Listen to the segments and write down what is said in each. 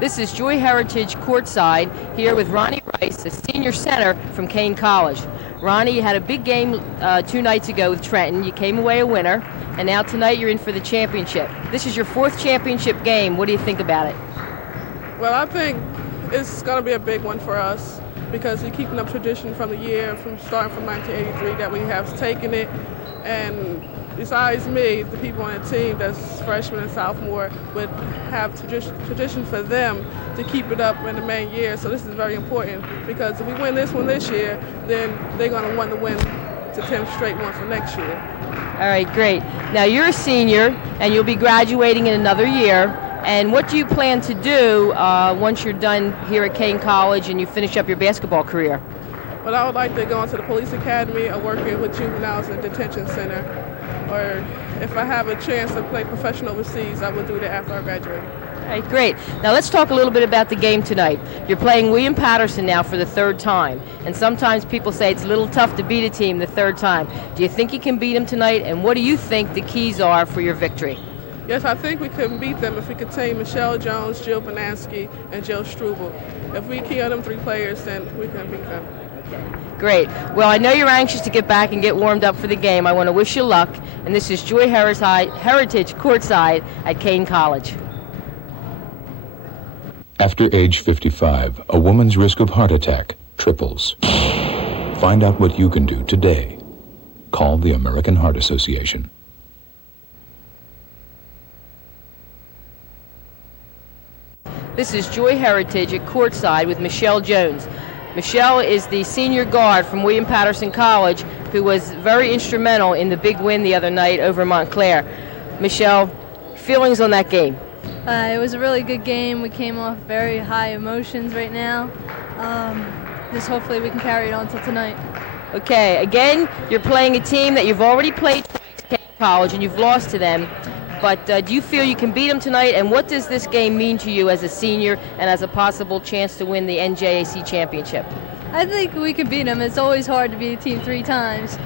This is Joy Heritage courtside here with Ronnie Rice, a senior center from Kean College. Ronnie, you had a big game 2 nights ago with Trenton. You came away a winner, and now tonight you're in for the championship. This is your 4th championship game. What do you think about it? Well, I think it's going to be a big one for us because we're keeping up tradition from the year, starting from 1983, that we have taken it. And besides me, the people on the team that's freshman and sophomore would have tradition for them to keep it up in the main year. So this is very important because if we win this one this year, then they're going to want to win to 10 straight ones for next year. All right, great. Now you're a senior and you'll be graduating in another year. And what do you plan to do once you're done here at Kean College and you finish up your basketball career? Well, I would like to go into the police academy or working with juveniles in a detention center. Or if I have a chance to play professional overseas, I will do that after I graduate. All right, great. Now let's talk a little bit about the game tonight. You're playing William Paterson now for the 3rd time, and sometimes people say it's a little tough to beat a team the 3rd time. Do you think you can beat them tonight, and what do you think the keys are for your victory? Yes, I think we can beat them if we contain Michelle Jones, Jill Banansky, and Jill Struble. If we key on them 3 players, then we can beat them. Great. Well, I know you're anxious to get back and get warmed up for the game. I want to wish you luck. And this is Joy Heritage courtside at Kean College. After age 55, a woman's risk of heart attack triples. Find out what you can do today. Call the American Heart Association. This is Joy Heritage at courtside with Michelle Jones. Michelle is the senior guard from William Paterson College who was very instrumental in the big win the other night over Montclair. Michelle, feelings on that game? It was a really good game. We came off very high emotions right now. Hopefully we can carry it on till tonight. Okay, again, you're playing a team that you've already played at College and you've lost to them. But do you feel you can beat them tonight? And what does this game mean to you as a senior and as a possible chance to win the NJAC Championship? I think we can beat them. It's always hard to beat a team 3 times.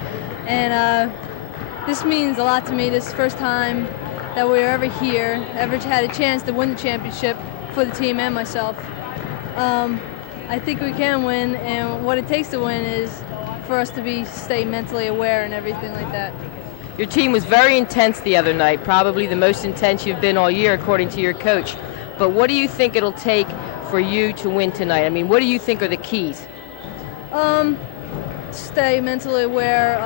And this means a lot to me. This is the first time that we're ever here, ever had a chance to win the championship for the team and myself. I think we can win, and what it takes to win is for us to stay mentally aware and everything like that. Your team was very intense the other night, probably the most intense you've been all year according to your coach. But what do you think it'll take for you to win tonight? I mean, what do you think are the keys? Stay mentally aware,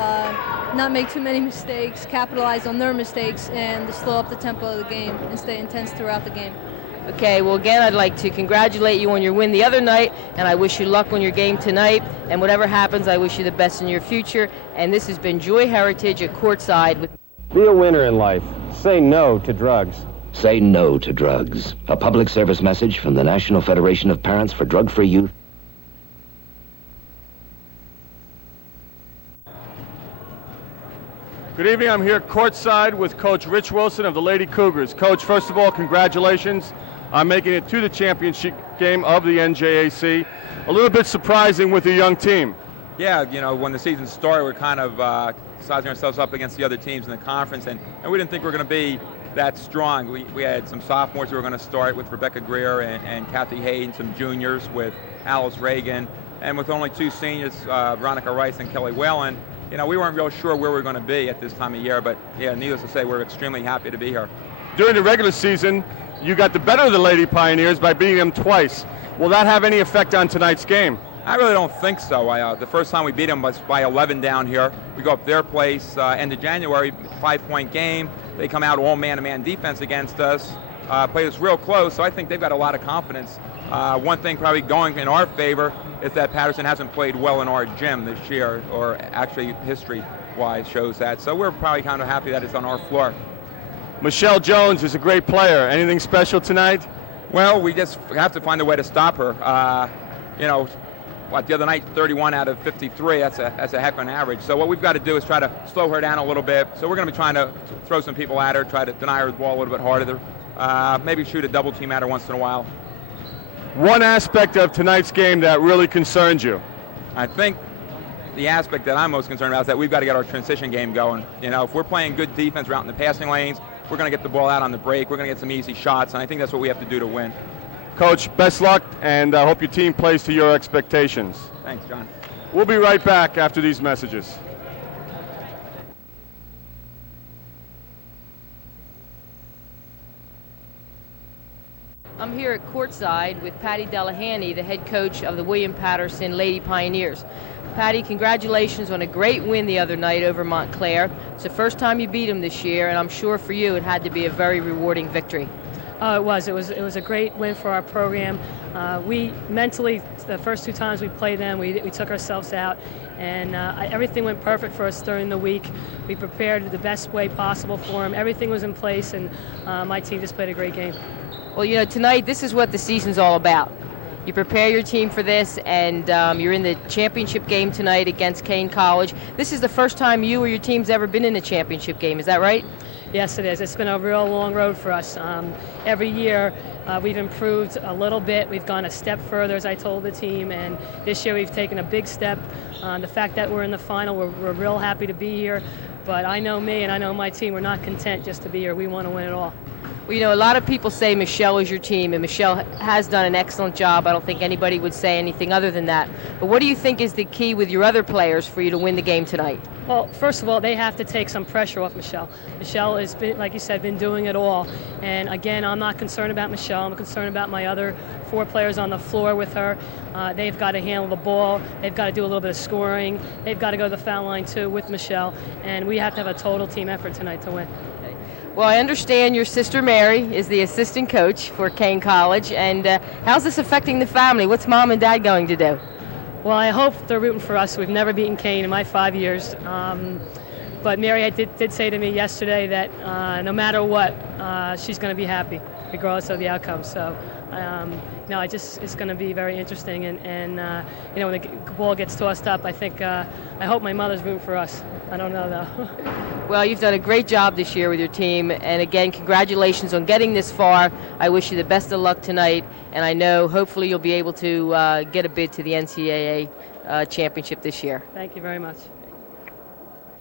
not make too many mistakes, capitalize on their mistakes, and to slow up the tempo of the game and stay intense throughout the game. Okay, well again, I'd like to congratulate you on your win the other night, and I wish you luck on your game tonight, and whatever happens, I wish you the best in your future. And this has been Joy Heritage at courtside. Be a winner in life. Say no to drugs. Say no to drugs. A public service message from the National Federation of Parents for Drug-Free Youth. Good evening. I'm here courtside with Coach Rich Wilson of the Lady Cougars. Coach, first of all, congratulations on making it to the championship game of the NJAC. A little bit surprising with a young team. Yeah, you know, when the season started, we're kind of sizing ourselves up against the other teams in the conference, and we didn't think we were going to be that strong. We had some sophomores who were going to start with Rebecca Greer and Kathy Hayden, some juniors with Alice Reagan, and with only 2 seniors, Veronica Rice and Kelly Whalen. You know, we weren't real sure where we were going to be at this time of year, but yeah, needless to say, we're extremely happy to be here. During the regular season, you got the better of the Lady Pioneers by beating them twice. Will that have any effect on tonight's game? I really don't think so. The first time we beat them was by 11 down here. We go up their place end of January, 5-point game. They come out all man-to-man defense against us, played us real close, so I think they've got a lot of confidence. One thing probably going in our favor is that Paterson hasn't played well in our gym this year, or actually history-wise shows that. So we're probably kind of happy that it's on our floor. Michelle Jones is a great player. Anything special tonight? Well, we just have to find a way to stop her. You know, the other night, 31 out of 53, that's a heck of an average. So what we've got to do is try to slow her down a little bit. So we're going to be trying to throw some people at her, try to deny her the ball a little bit harder, maybe shoot a double team at her once in a while. One aspect of tonight's game that really concerns you? I think the aspect that I'm most concerned about is that we've got to get our transition game going. You know, if we're playing good defense, we're out in the passing lanes, we're going to get the ball out on the break, we're going to get some easy shots, and I think that's what we have to do to win. Coach, best luck, and I hope your team plays to your expectations. Thanks, John. We'll be right back after these messages. I'm here at courtside with Patty Delahanty, the head coach of the William Paterson Lady Pioneers. Patty, congratulations on a great win the other night over Montclair. It's the first time you beat them this year, and I'm sure for you it had to be a very rewarding victory. It was a great win for our program. We mentally, the first 2 times we played them, we took ourselves out, and everything went perfect for us during the week. We prepared the best way possible for them. Everything was in place, and my team just played a great game. Well, you know, tonight, this is what the season's all about. You prepare your team for this, and you're in the championship game tonight against Kean College. This is the first time you or your team's ever been in a championship game, is that right? Yes, it is. It's been a real long road for us. Every year we've improved a little bit. We've gone a step further, as I told the team, and this year we've taken a big step. The fact that we're in the final, we're real happy to be here. But I know me and I know my team, we're not content just to be here. We want to win it all. Well, you know, a lot of people say Michelle is your team, and Michelle has done an excellent job. I don't think anybody would say anything other than that. But what do you think is the key with your other players for you to win the game tonight? Well, first of all, they have to take some pressure off Michelle. Michelle has been, like you said, been doing it all. And again, I'm not concerned about Michelle. I'm concerned about my other 4 players on the floor with her. They've got to handle the ball. They've got to do a little bit of scoring. They've got to go to the foul line, too, with Michelle. And we have to have a total team effort tonight to win. Well, I understand your sister Mary is the assistant coach for Kean College, and how's this affecting the family? What's Mom and Dad going to do? Well, I hope they're rooting for us. We've never beaten Kean in my 5 years. But Mary did say to me yesterday that no matter what, she's going to be happy, regardless of the outcome. So, no, it's going to be very interesting. And you know, when the ball gets tossed up, I think, I hope my mother's rooting for us. I don't know, though. Well, you've done a great job this year with your team, and again, congratulations on getting this far. I wish you the best of luck tonight, and I know hopefully you'll be able to get a bid to the NCAA championship this year. Thank you very much.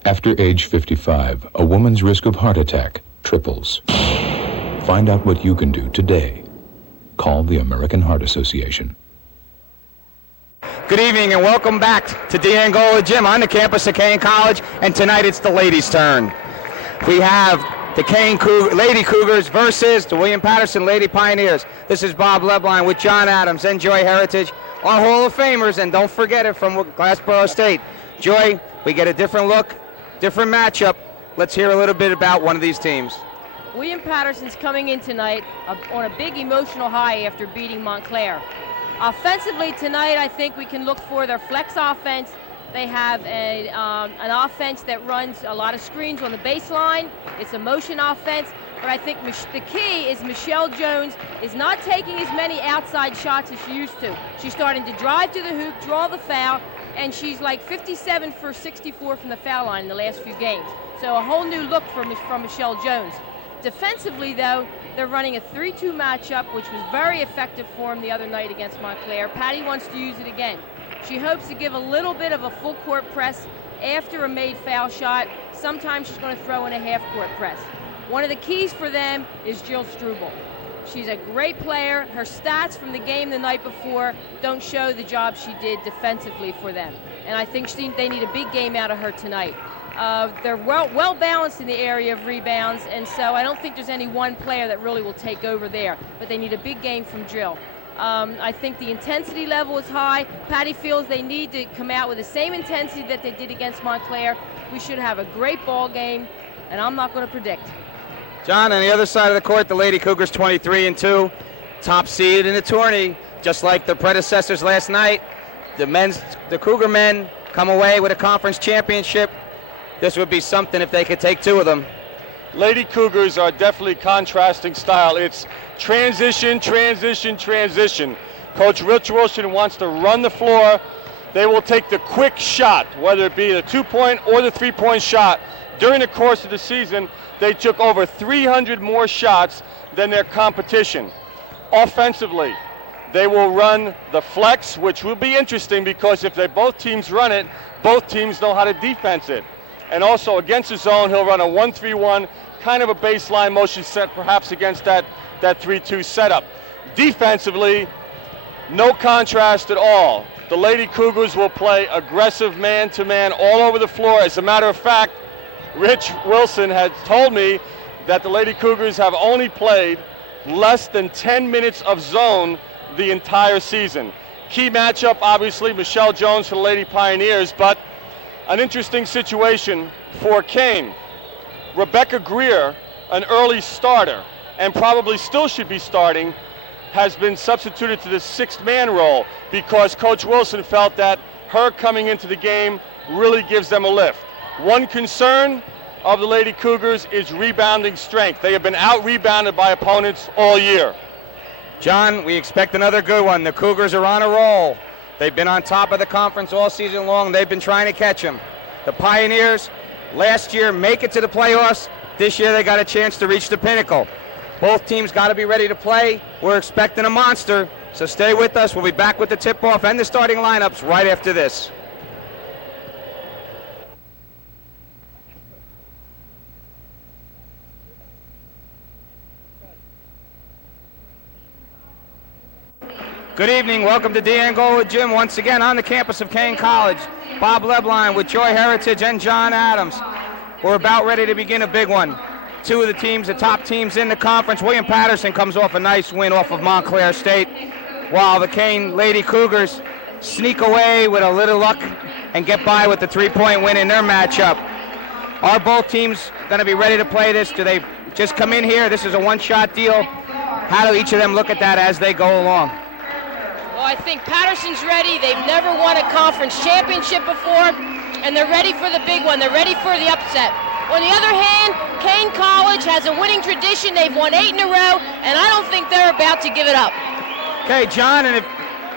After age 55, a woman's risk of heart attack triples. Find out what you can do today. Call the American Heart Association. Good evening and welcome back to D'Angola Gym on the campus of Kean College, and tonight it's the ladies' turn. We have the Kean Lady Cougars versus the William Paterson Lady Pioneers. This is Bob Lebline with John Adams and Joy Heritage, our Hall of Famers, and don't forget it, from Glassboro State. Joy, we get a different look, different matchup. Let's hear a little bit about one of these teams. William Paterson's coming in tonight on a big emotional high after beating Montclair. Offensively tonight, I think we can look for their flex offense. They have an offense that runs a lot of screens on the baseline. It's a motion offense, but I think the key is Michelle Jones is not taking as many outside shots as she used to. She's starting to drive to the hoop, draw the foul, and she's like 57 for 64 from the foul line in the last few games. So a whole new look from Michelle Jones. Defensively, though, they're running a 3-2 matchup, which was very effective for them the other night against Montclair. Patty wants to use it again. She hopes to give a little bit of a full court press after a made foul shot. Sometimes she's going to throw in a half court press. One of the keys for them is Jill Struble. She's a great player. Her stats from the game the night before don't show the job she did defensively for them. And I think they need a big game out of her tonight. They're well balanced in the area of rebounds, and so I don't think there's any one player that really will take over there, but they need a big game from Jill. I think the intensity level is high. Patty feels they need to come out with the same intensity that they did against Montclair. We should have a great ball game, and I'm not going to predict. John, on the other side of the court, the Lady Cougars 23-2, top seed in the tourney, just like their predecessors last night. The Cougar men come away with a conference championship. This would be something if they could take 2 of them. Lady Cougars are definitely contrasting style. It's transition, transition, transition. Coach Rich Wilson wants to run the floor. They will take the quick shot, whether it be the 2-point or the 3-point shot. During the course of the season, they took over 300 more shots than their competition. Offensively, they will run the flex, which will be interesting because if both teams run it, both teams know how to defense it. And also against the zone, he'll run a 1-3-1, kind of a baseline motion set, perhaps against that 3-2 setup. Defensively, no contrast at all. The Lady Cougars will play aggressive man-to-man all over the floor. As a matter of fact, Rich Wilson had told me that the Lady Cougars have only played less than 10 minutes of zone the entire season. Key matchup, obviously, Michelle Jones for the Lady Pioneers, but an interesting situation for Kean. Rebecca Greer, an early starter, and probably still should be starting, has been substituted to the sixth-man role because Coach Wilson felt that her coming into the game really gives them a lift. One concern of the Lady Cougars is rebounding strength. They have been out-rebounded by opponents all year. John, we expect another good one. The Cougars are on a roll. They've been on top of the conference all season long. They've been trying to catch them. The Pioneers last year make it to the playoffs. This year they got a chance to reach the pinnacle. Both teams got to be ready to play. We're expecting a monster, so stay with us. We'll be back with the tip-off and the starting lineups right after this. Good evening. Welcome to DeAngola Gym once again on the campus of Kean College. Bob Lebline with Joy Heritage and John Adams. We're about ready to begin a big one. Two of the teams, the top teams in the conference. William Paterson comes off a nice win off of Montclair State, while the Kean Lady Cougars sneak away with a little luck and get by with the three-point win in their matchup. Are both teams going to be ready to play this? Do they just come in here? This is a one-shot deal. How do each of them look at that as they go along? Well, I think Paterson's ready. They've never won a conference championship before, and they're ready for the big one. They're ready for the upset. On the other hand, Kean College has a winning tradition. They've won 8 in a row, and I don't think they're about to give it up. Okay, John, and if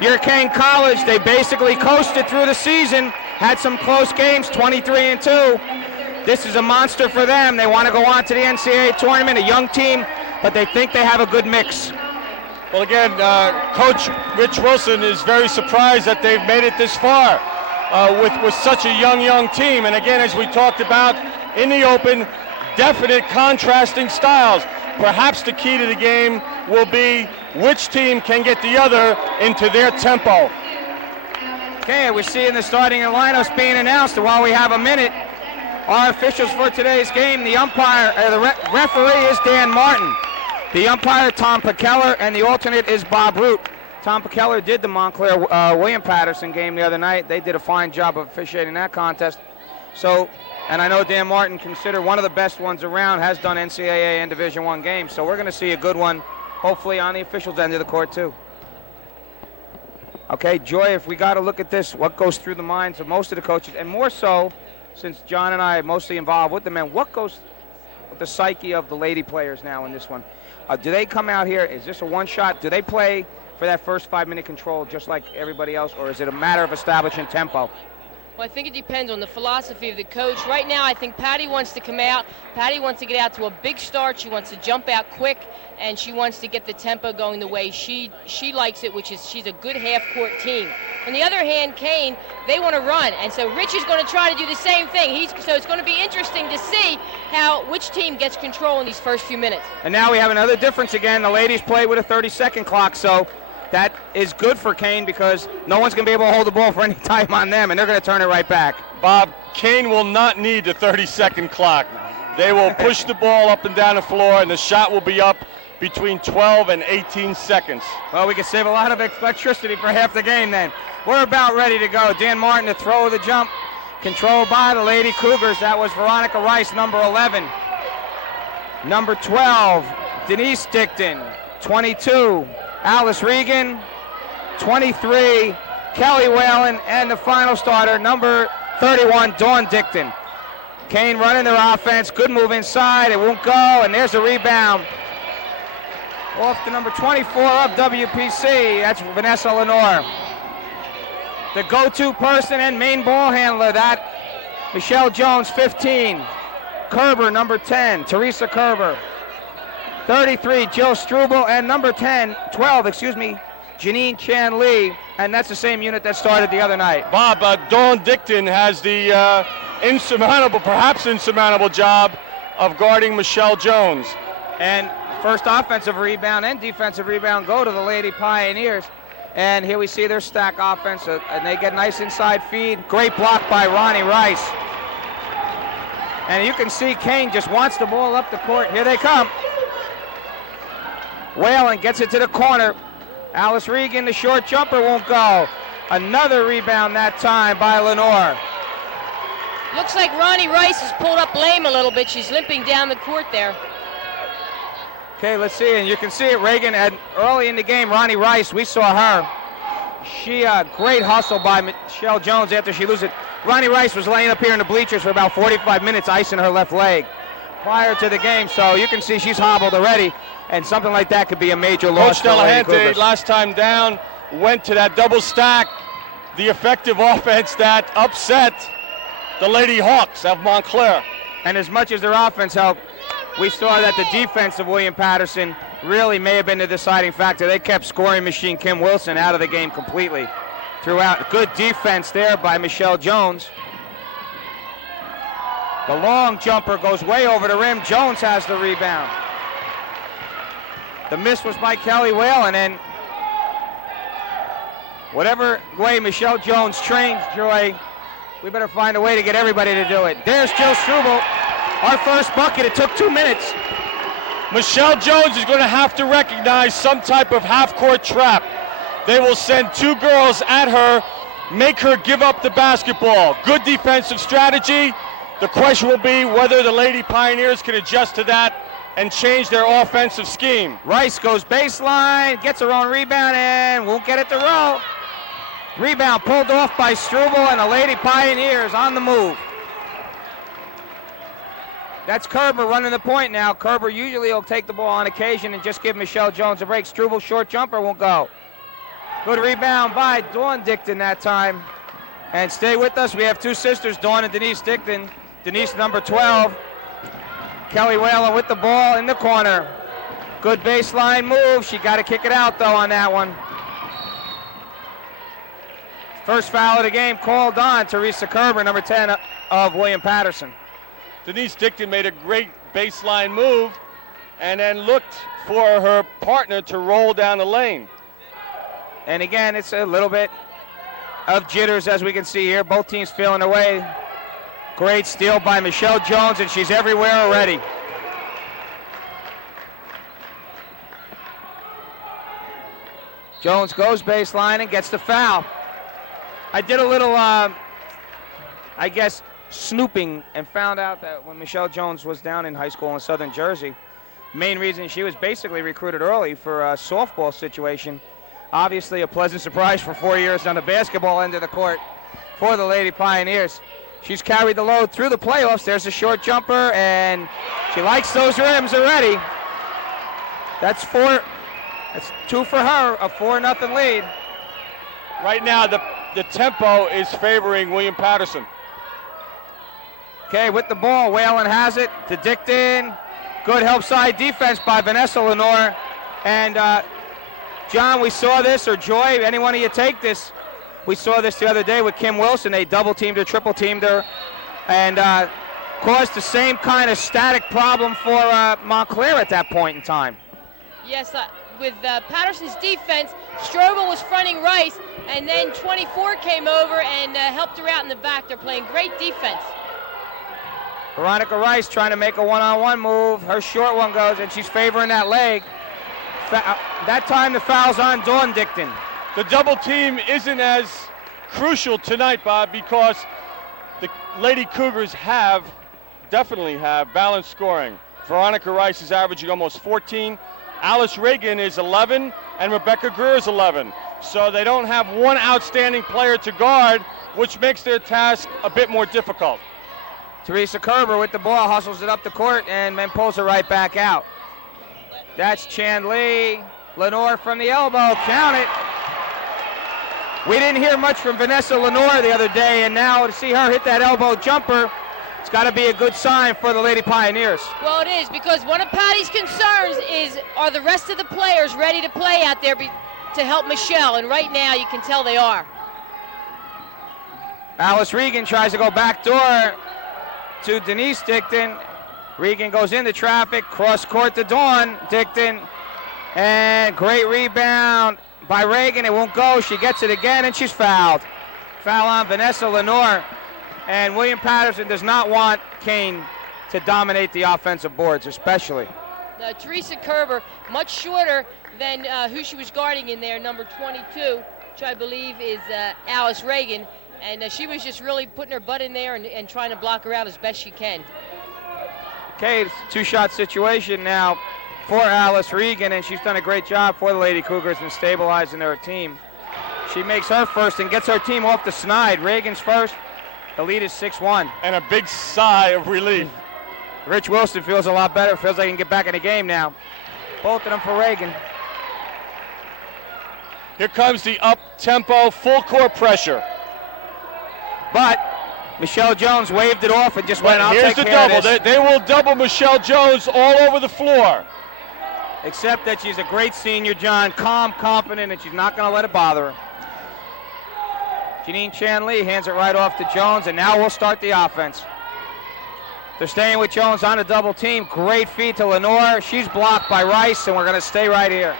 you're Kean College, they basically coasted through the season, had some close games, 23-2. This is a monster for them. They want to go on to the NCAA tournament, a young team, but they think they have a good mix. Well, again, Coach Rich Wilson is very surprised that they've made it this far with such a young team. And again, as we talked about in the open, definite contrasting styles. Perhaps the key to the game will be which team can get the other into their tempo. Okay, we're seeing the starting lineups being announced, and while we have a minute, our officials for today's game, the umpire, the referee is Dan Martin. The umpire, Tom Pekeller, and the alternate is Bob Root. Tom Pekeller did the Montclair William Paterson game the other night. They did a fine job of officiating that contest. So, and I know Dan Martin, considered one of the best ones around, has done NCAA and Division I games. So we're going to see a good one, hopefully on the officials' end of the court too. Okay, Joy, if we got to look at this, what goes through the minds of most of the coaches, and more so, since John and I are mostly involved with the men, what goes with the psyche of the lady players now in this one? Do they come out here, is this a one-shot? Do they play for that first 5-minute control just like everybody else, or is it a matter of establishing tempo? Well, I think it depends on the philosophy of the coach. Right now, I think Patty wants to come out. Patty wants to get out to a big start. She wants to jump out quick, and she wants to get the tempo going the way she likes it, which is she's a good half-court team. On the other hand, Kean, they want to run, and so Rich is going to try to do the same thing. So it's going to be interesting to see which team gets control in these first few minutes. And now we have another difference again. The ladies play with a 30-second clock, so that is good for Kean because no one's going to be able to hold the ball for any time on them, and they're going to turn it right back. Bob, Kean will not need the 30-second clock. They will push the ball up and down the floor, and the shot will be up between 12 and 18 seconds. Well, we can save a lot of electricity for half the game then. We're about ready to go. Dan Martin to throw the jump, controlled by the Lady Cougars. That was Veronica Rice, number 11. Number 12, Denise Dickton. 22, Alice Regan. 23, Kelly Whalen. And the final starter, number 31, Dawn Dickton. Kean running their offense. Good move inside. It won't go. And there's a rebound. Off to number 24 of WPC. That's Vanessa Lenore. The go-to person and main ball handler, that Michelle Jones, 15. Kerber, number 10, Teresa Kerber. 33, Jill Struble, and number 12, Janine Chan Lee, and that's the same unit that started the other night. Bob, Dawn Dickton has the perhaps insurmountable job of guarding Michelle Jones. And first offensive rebound and defensive rebound go to the Lady Pioneers. And here we see their stack offense, and they get nice inside feed. Great block by Ronnie Rice. And you can see Kean just wants the ball up the court. Here they come. Whalen gets it to the corner. Alice Regan, the short jumper won't go. Another rebound that time by Lenore. Looks like Ronnie Rice has pulled up lame a little bit. She's limping down the court there. Okay, let's see, and you can see it, Reagan, early in the game, Ronnie Rice, we saw her. She, great hustle by Michelle Jones after she loses it. Ronnie Rice was laying up here in the bleachers for about 45 minutes, icing her left leg prior to the game, so you can see she's hobbled already, and something like that could be a major loss. Coach Delahante, last time down, went to that double stack, the effective offense that upset the Lady Hawks of Montclair. And as much as their offense helped, we saw that the defense of William Paterson really may have been the deciding factor. They kept scoring machine Kim Wilson out of the game completely throughout. Good defense there by Michelle Jones. The long jumper goes way over the rim. Jones has the rebound. The miss was by Kelly Whalen, and whatever way Michelle Jones trains, Joy, we better find a way to get everybody to do it. There's Jill Struble. Our first bucket, it took 2 minutes. Michelle Jones is going to have to recognize some type of half-court trap. They will send two girls at her, make her give up the basketball. Good defensive strategy. The question will be whether the Lady Pioneers can adjust to that and change their offensive scheme. Rice goes baseline, gets her own rebound, and won't get it to roll. Rebound pulled off by Struble, and the Lady Pioneers on the move. That's Kerber running the point now. Kerber usually will take the ball on occasion and just give Michelle Jones a break. Struble, short jumper, won't go. Good rebound by Dawn Dicton that time. And stay with us. We have two sisters, Dawn and Denise Dicton. Denise, number 12. Kelly Whalen with the ball in the corner. Good baseline move. She got to kick it out, though, on that one. First foul of the game called on Teresa Kerber, number 10 of William Paterson. Denise Dicton made a great baseline move and then looked for her partner to roll down the lane. And again, it's a little bit of jitters, as we can see here. Both teams feeling their way. Great steal by Michelle Jones, and she's everywhere already. Jones goes baseline and gets the foul. I did a little, I guess, snooping and found out that when Michelle Jones was down in high school in Southern Jersey, main reason she was basically recruited early for a softball situation. Obviously a pleasant surprise for 4 years on the basketball end of the court for the Lady Pioneers. She's carried the load through the playoffs. There's a short jumper, and she likes those rims already. That's 2 for her, a 4-0 lead. Right now the tempo is favoring William Paterson. Okay, with the ball, Whalen has it to Dicton. Good help side defense by Vanessa Lenore. And John, we saw this, or Joy, any one of you take this. We saw this the other day with Kim Wilson. They double-teamed her, triple-teamed her, and caused the same kind of static problem for Montclair at that point in time. Yes, with Paterson's defense, Strobel was fronting Rice, and then 24 came over and helped her out in the back. They're playing great defense. Veronica Rice trying to make a one-on-one move. Her short one goes, and she's favoring that leg. That time the foul's on Dawn Dicton. The double team isn't as crucial tonight, Bob, because the Lady Cougars definitely have balanced scoring. Veronica Rice is averaging almost 14. Alice Reagan is 11, and Rebecca Greer is 11. So they don't have one outstanding player to guard, which makes their task a bit more difficult. Teresa Kerber with the ball, hustles it up the court, and then pulls it right back out. That's Chan Lee. Lenore from the elbow, count it. We didn't hear much from Vanessa Lenore the other day, and now to see her hit that elbow jumper, it's got to be a good sign for the Lady Pioneers. Well, it is, because one of Patty's concerns is, are the rest of the players ready to play out there to help Michelle? And right now, you can tell they are. Alice Regan tries to go back door to Denise Dicton. Regan goes into traffic, cross court to Dawn. Dicton, and great rebound by Reagan. It won't go. She gets it again, and she's fouled. Foul on Vanessa Lenore. And William Paterson does not want Kean to dominate the offensive boards, especially. Teresa Kerber, much shorter than who she was guarding in there, number 22, which I believe is Alice Reagan. And she was just really putting her butt in there and trying to block her out as best she can. Okay, it's a two-shot situation now for Alice Regan, and she's done a great job for the Lady Cougars in stabilizing their team. She makes her first and gets her team off the snide. Reagan's first. The lead is 6-1. And a big sigh of relief. Rich Wilson feels a lot better. Feels like he can get back in the game now. Both of them for Reagan. Here comes the up-tempo, full-court pressure. But Michelle Jones waved it off and just went, I'll here's take the care double. of this. They will double Michelle Jones all over the floor. Except that she's a great senior, John. Calm, confident, and she's not going to let it bother her. Janine Chan Lee hands it right off to Jones, and now we'll start the offense. They're staying with Jones on a double team. Great feed to Lenore. She's blocked by Rice, and we're going to stay right here.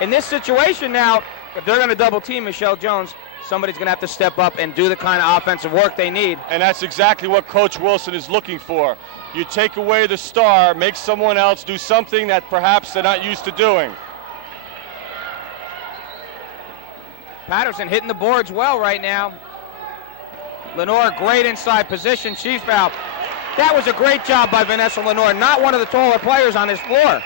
In this situation now, if they're going to double team Michelle Jones, somebody's going to have to step up and do the kind of offensive work they need. And that's exactly what Coach Wilson is looking for. You take away the star, make someone else do something that perhaps they're not used to doing. Paterson hitting the boards well right now. Lenore, great inside position. She's fouled. That was a great job by Vanessa Lenore, not one of the taller players on this floor.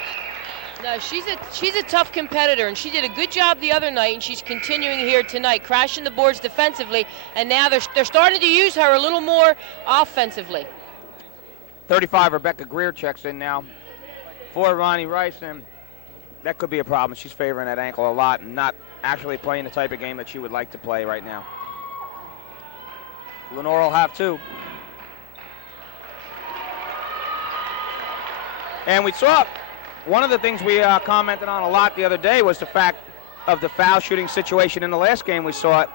No, she's a tough competitor, and she did a good job the other night, and she's continuing here tonight, crashing the boards defensively, and now they're starting to use her a little more offensively. 35, Rebecca Greer checks in now for Ronnie Rice, and that could be a problem. She's favoring that ankle a lot and not actually playing the type of game that she would like to play right now. Lenore will have two. And we saw one of the things we commented on a lot the other day was the fact of the foul shooting situation in the last game we saw it.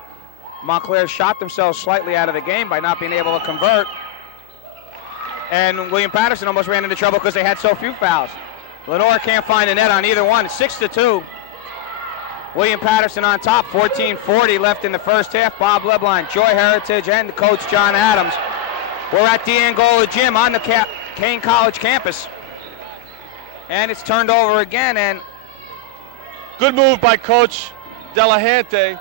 Montclair shot themselves slightly out of the game by not being able to convert. And William Paterson almost ran into trouble because they had so few fouls. Lenore can't find a net on either one. It's 6-2. William Paterson on top, 14:40 left in the first half. Bob Lebline, Joy Heritage, and Coach John Adams. We're at the Angola Gym on the Kean College campus. And it's turned over again, and good move by Coach Delahante.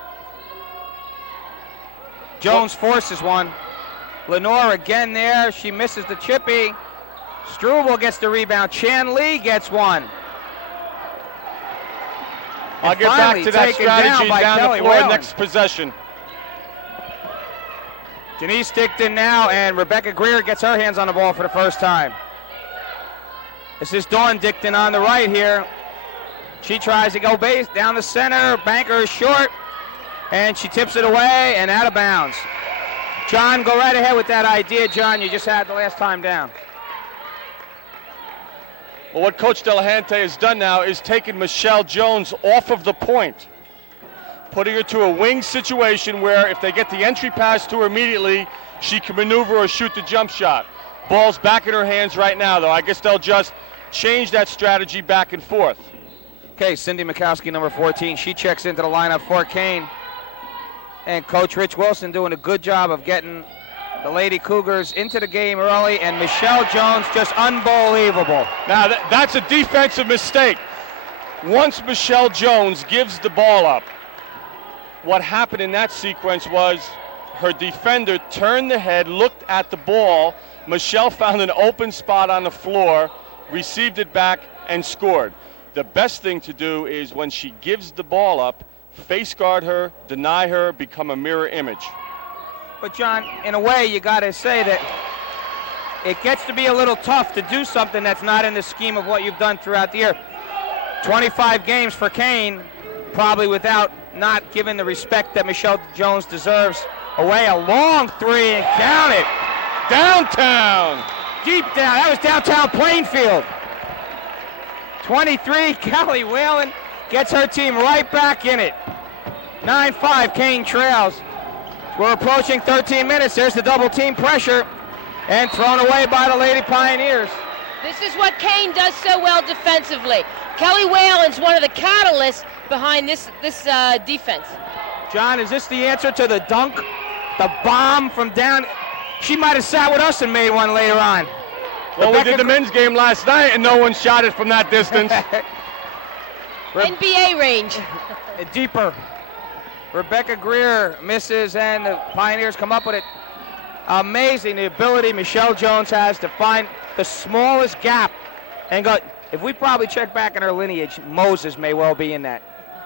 Jones forces one. Lenore again there. She misses the chippy. Struble gets the rebound. Chan Lee gets one. I'll get back to that strategy down the floor Whalen. next possession. Janice Dicton now, and Rebecca Greer gets her hands on the ball for the first time. This is Dawn Dicton on the right here. She tries to go base down the center. Banker is short, and she tips it away and out of bounds. John, go right ahead with that idea, John. You just had the last time down. Well, what Coach Delahante has done now is taken Michelle Jones off of the point, putting her to a wing situation where if they get the entry pass to her immediately, she can maneuver or shoot the jump shot. Ball's back in her hands right now, though. I guess they'll just change that strategy back and forth. Okay, Cindy Mikowski, number 14. She checks into the lineup for Kean. And Coach Rich Wilson doing a good job of getting the Lady Cougars into the game early, and Michelle Jones just unbelievable. Now, that's a defensive mistake. Once Michelle Jones gives the ball up, what happened in that sequence was her defender turned the head, looked at the ball. Michelle found an open spot on the floor, received it back, and scored. The best thing to do is when she gives the ball up, face guard her, deny her, become a mirror image. But John, in a way, you got to say that it gets to be a little tough to do something that's not in the scheme of what you've done throughout the year. 25 games for Kean, probably without not giving the respect that Michelle Jones deserves. Away, a long three, and count it. Downtown. Deep down, that was downtown Plainfield. 23, Kelly Whalen gets her team right back in it. 9-5, Kean trails. We're approaching 13 minutes. There's the double team pressure. And thrown away by the Lady Pioneers. This is what Kean does so well defensively. Kelly Whalen's one of the catalysts behind this defense. John, is this the answer to the dunk? The bomb from down? She might have sat with us and made one later on. Well, we did the men's game last night, and no one shot it from that distance. NBA range. Deeper. Rebecca Greer misses, and the Pioneers come up with it. Amazing the ability Michelle Jones has to find the smallest gap and go. If we probably check back in her lineage, Moses may well be in that,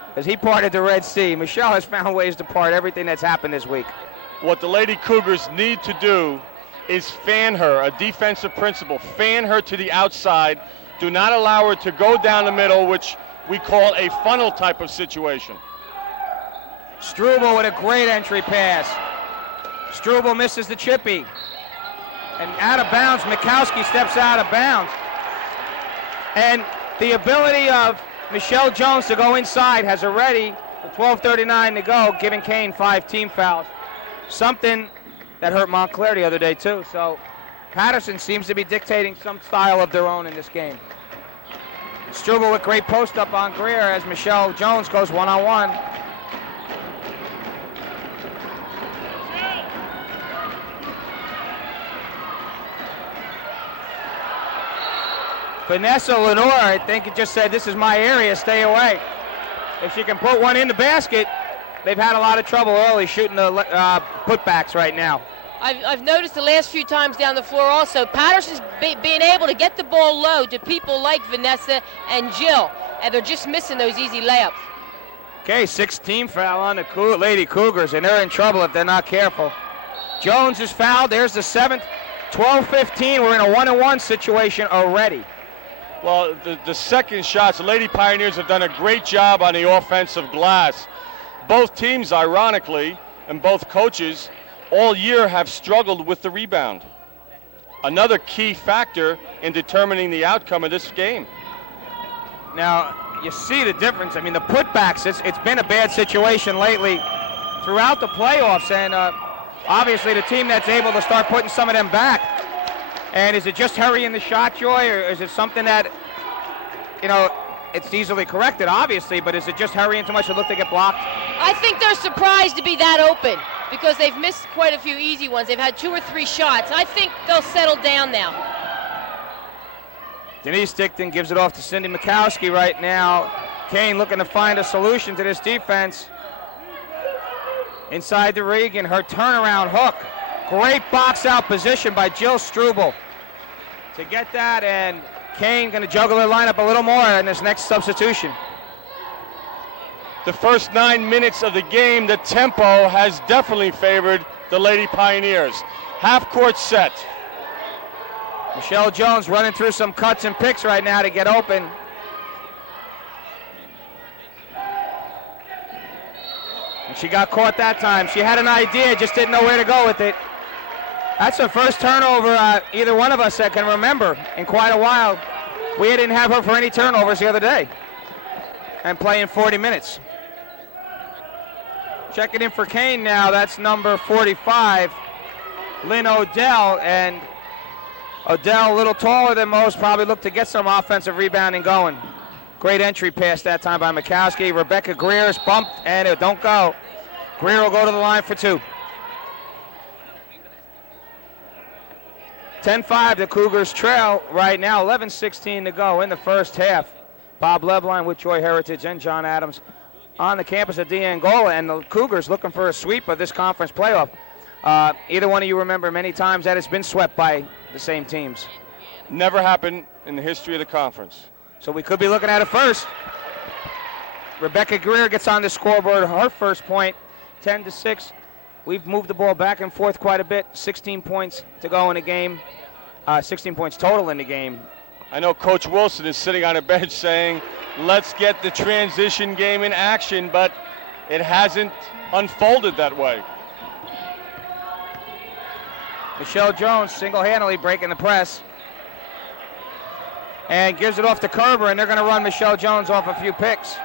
because he parted the Red Sea. Michelle has found ways to part everything that's happened this week. What the Lady Cougars need to do is fan her, a defensive principle. Fan her to the outside. Do not allow her to go down the middle, which we call a funnel type of situation. Struble with a great entry pass. Struble misses the chippy. And out of bounds, Mikowski steps out of bounds. And the ability of Michelle Jones to go inside has already, with 12:39 to go, given Kean 5 team fouls. Something that hurt Montclair the other day too. So Paterson seems to be dictating some style of their own in this game. Struble with great post up on Greer as Michelle Jones goes one-on-one. Vanessa Lenore, I think it just said, this is my area, stay away. If she can put one in the basket, they've had a lot of trouble early shooting the putbacks right now. I've noticed the last few times down the floor also, Paterson's being able to get the ball low to people like Vanessa and Jill, and they're just missing those easy layups. Okay, 6-team foul on the Lady Cougars, and they're in trouble if they're not careful. Jones is fouled, there's the 7th. 12-15, we're in a 1-on-1 situation already. Well, the second shots, the Lady Pioneers have done a great job on the offensive glass. Both teams, ironically, and both coaches, all year have struggled with the rebound. Another key factor in determining the outcome of this game. Now, you see the difference. I mean, the putbacks, it's been a bad situation lately throughout the playoffs, and obviously the team that's able to start putting some of them back. And is it just hurrying the shot, Joy, or is it something that, you know, it's easily corrected, obviously, but is it just hurrying too much to look to get blocked? I think they're surprised to be that open because they've missed quite a few easy ones. They've had 2 or 3 shots. I think they'll settle down now. Denise Dickton gives it off to Cindy Mikowski right now. Kean looking to find a solution to this defense. Inside the Regan, her turnaround hook. Great box out position by Jill Struble to get that, and Kean going to juggle their lineup a little more in this next substitution. The first 9 minutes of the game, the tempo has definitely favored the Lady Pioneers. Half-court set. Michelle Jones running through some cuts and picks right now to get open. And she got caught that time. She had an idea, just didn't know where to go with it. That's the first turnover either one of us that can remember in quite a while. We didn't have her for any turnovers the other day and playing 40 minutes. Checking in for Kean now, that's number 45, Lynn Odell. And Odell, a little taller than most, probably looked to get some offensive rebounding going. Great entry pass that time by Mikowski. Rebecca Greer is bumped, and it don't go. Greer will go to the line for 2. 10-5, the Cougars trail right now, 11:16 to go in the first half. Bob Lebline with Joy Heritage and John Adams on the campus of D'Angola, and the Cougars looking for a sweep of this conference playoff. Either one of you remember many times that it's been swept by the same teams. Never happened in the history of the conference. So we could be looking at it first. Rebecca Greer gets on the scoreboard, her first point, 10-6. We've moved the ball back and forth quite a bit. 16 points to go in the game. 16 points total in the game. I know Coach Wilson is sitting on a bench saying, let's get the transition game in action, but it hasn't unfolded that way. Michelle Jones single-handedly breaking the press. And gives it off to Kerber, and they're going to run Michelle Jones off a few picks.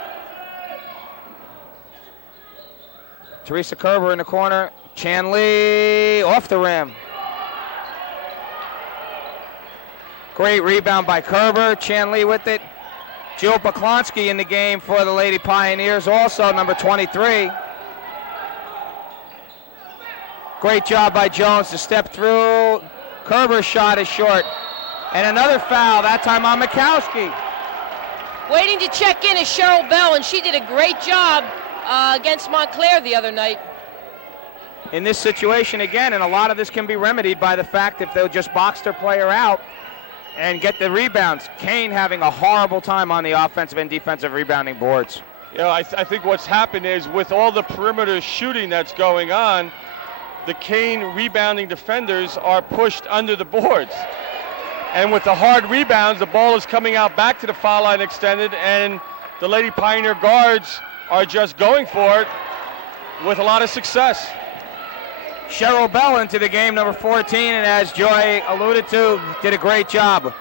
Teresa Kerber in the corner. Chan Lee off the rim. Great rebound by Kerber. Chanley with it. Jill Poklonsky in the game for the Lady Pioneers, also number 23. Great job by Jones to step through. Kerber's shot is short. And another foul, that time on Mikowski. Waiting to check in is Cheryl Bell, and she did a great job against Montclair the other night. In this situation again, and a lot of this can be remedied by the fact if they'll just box their player out and get the rebounds. Kean having a horrible time on the offensive and defensive rebounding boards. You know, I think what's happened is with all the perimeter shooting that's going on, the Kean rebounding defenders are pushed under the boards. And with the hard rebounds, the ball is coming out back to the foul line extended, and the Lady Pioneer guards are just going for it with a lot of success. Cheryl Bell into the game, number 14, and as Joy alluded to, did a great job.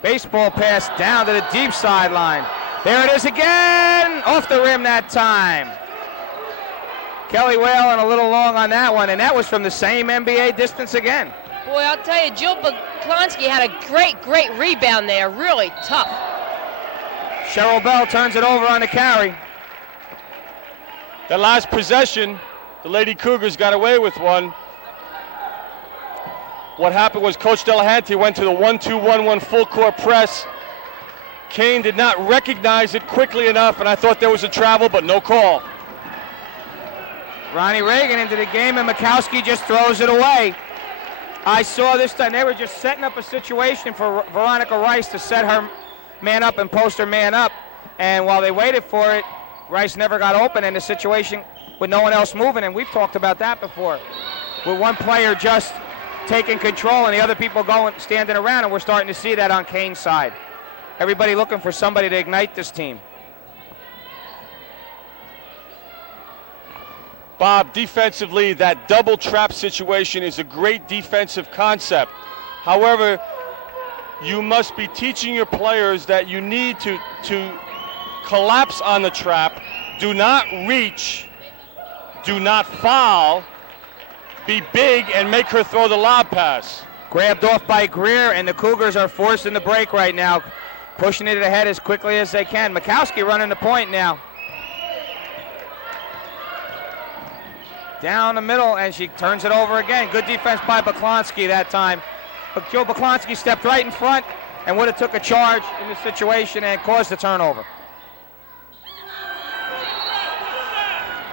Baseball pass down to the deep sideline. There it is again, off the rim that time. Kelly Whalen a little long on that one, and that was from the same NBA distance again. Boy, I'll tell you, Jill Poklonsky had a great rebound there, really tough. Cheryl Bell turns it over on the carry. That last possession, the Lady Cougars got away with one. What happened was Coach Delahanty went to the 1-2-1-1 full court press. Kean did not recognize it quickly enough, and I thought there was a travel, but no call. Ronnie Reagan into the game, and Mikowski just throws it away. I saw this time, they were just setting up a situation for Veronica Rice to set her man up and post her man up. And while they waited for it, Rice never got open in the situation with no one else moving, and we've talked about that before. With one player just taking control and the other people standing around, and we're starting to see that on Kean's side. Everybody looking for somebody to ignite this team. Bob, defensively, that double trap situation is a great defensive concept. However, you must be teaching your players that you need to collapse on the trap, do not reach, do not foul, be big, and make her throw the lob pass. Grabbed off by Greer, and the Cougars are forcing the break right now, pushing it ahead as quickly as they can. Mikowski running the point now. Down the middle, and she turns it over again. Good defense by Poklonsky that time. But Joe Poklonsky stepped right in front and would have took a charge in the situation and caused the turnover.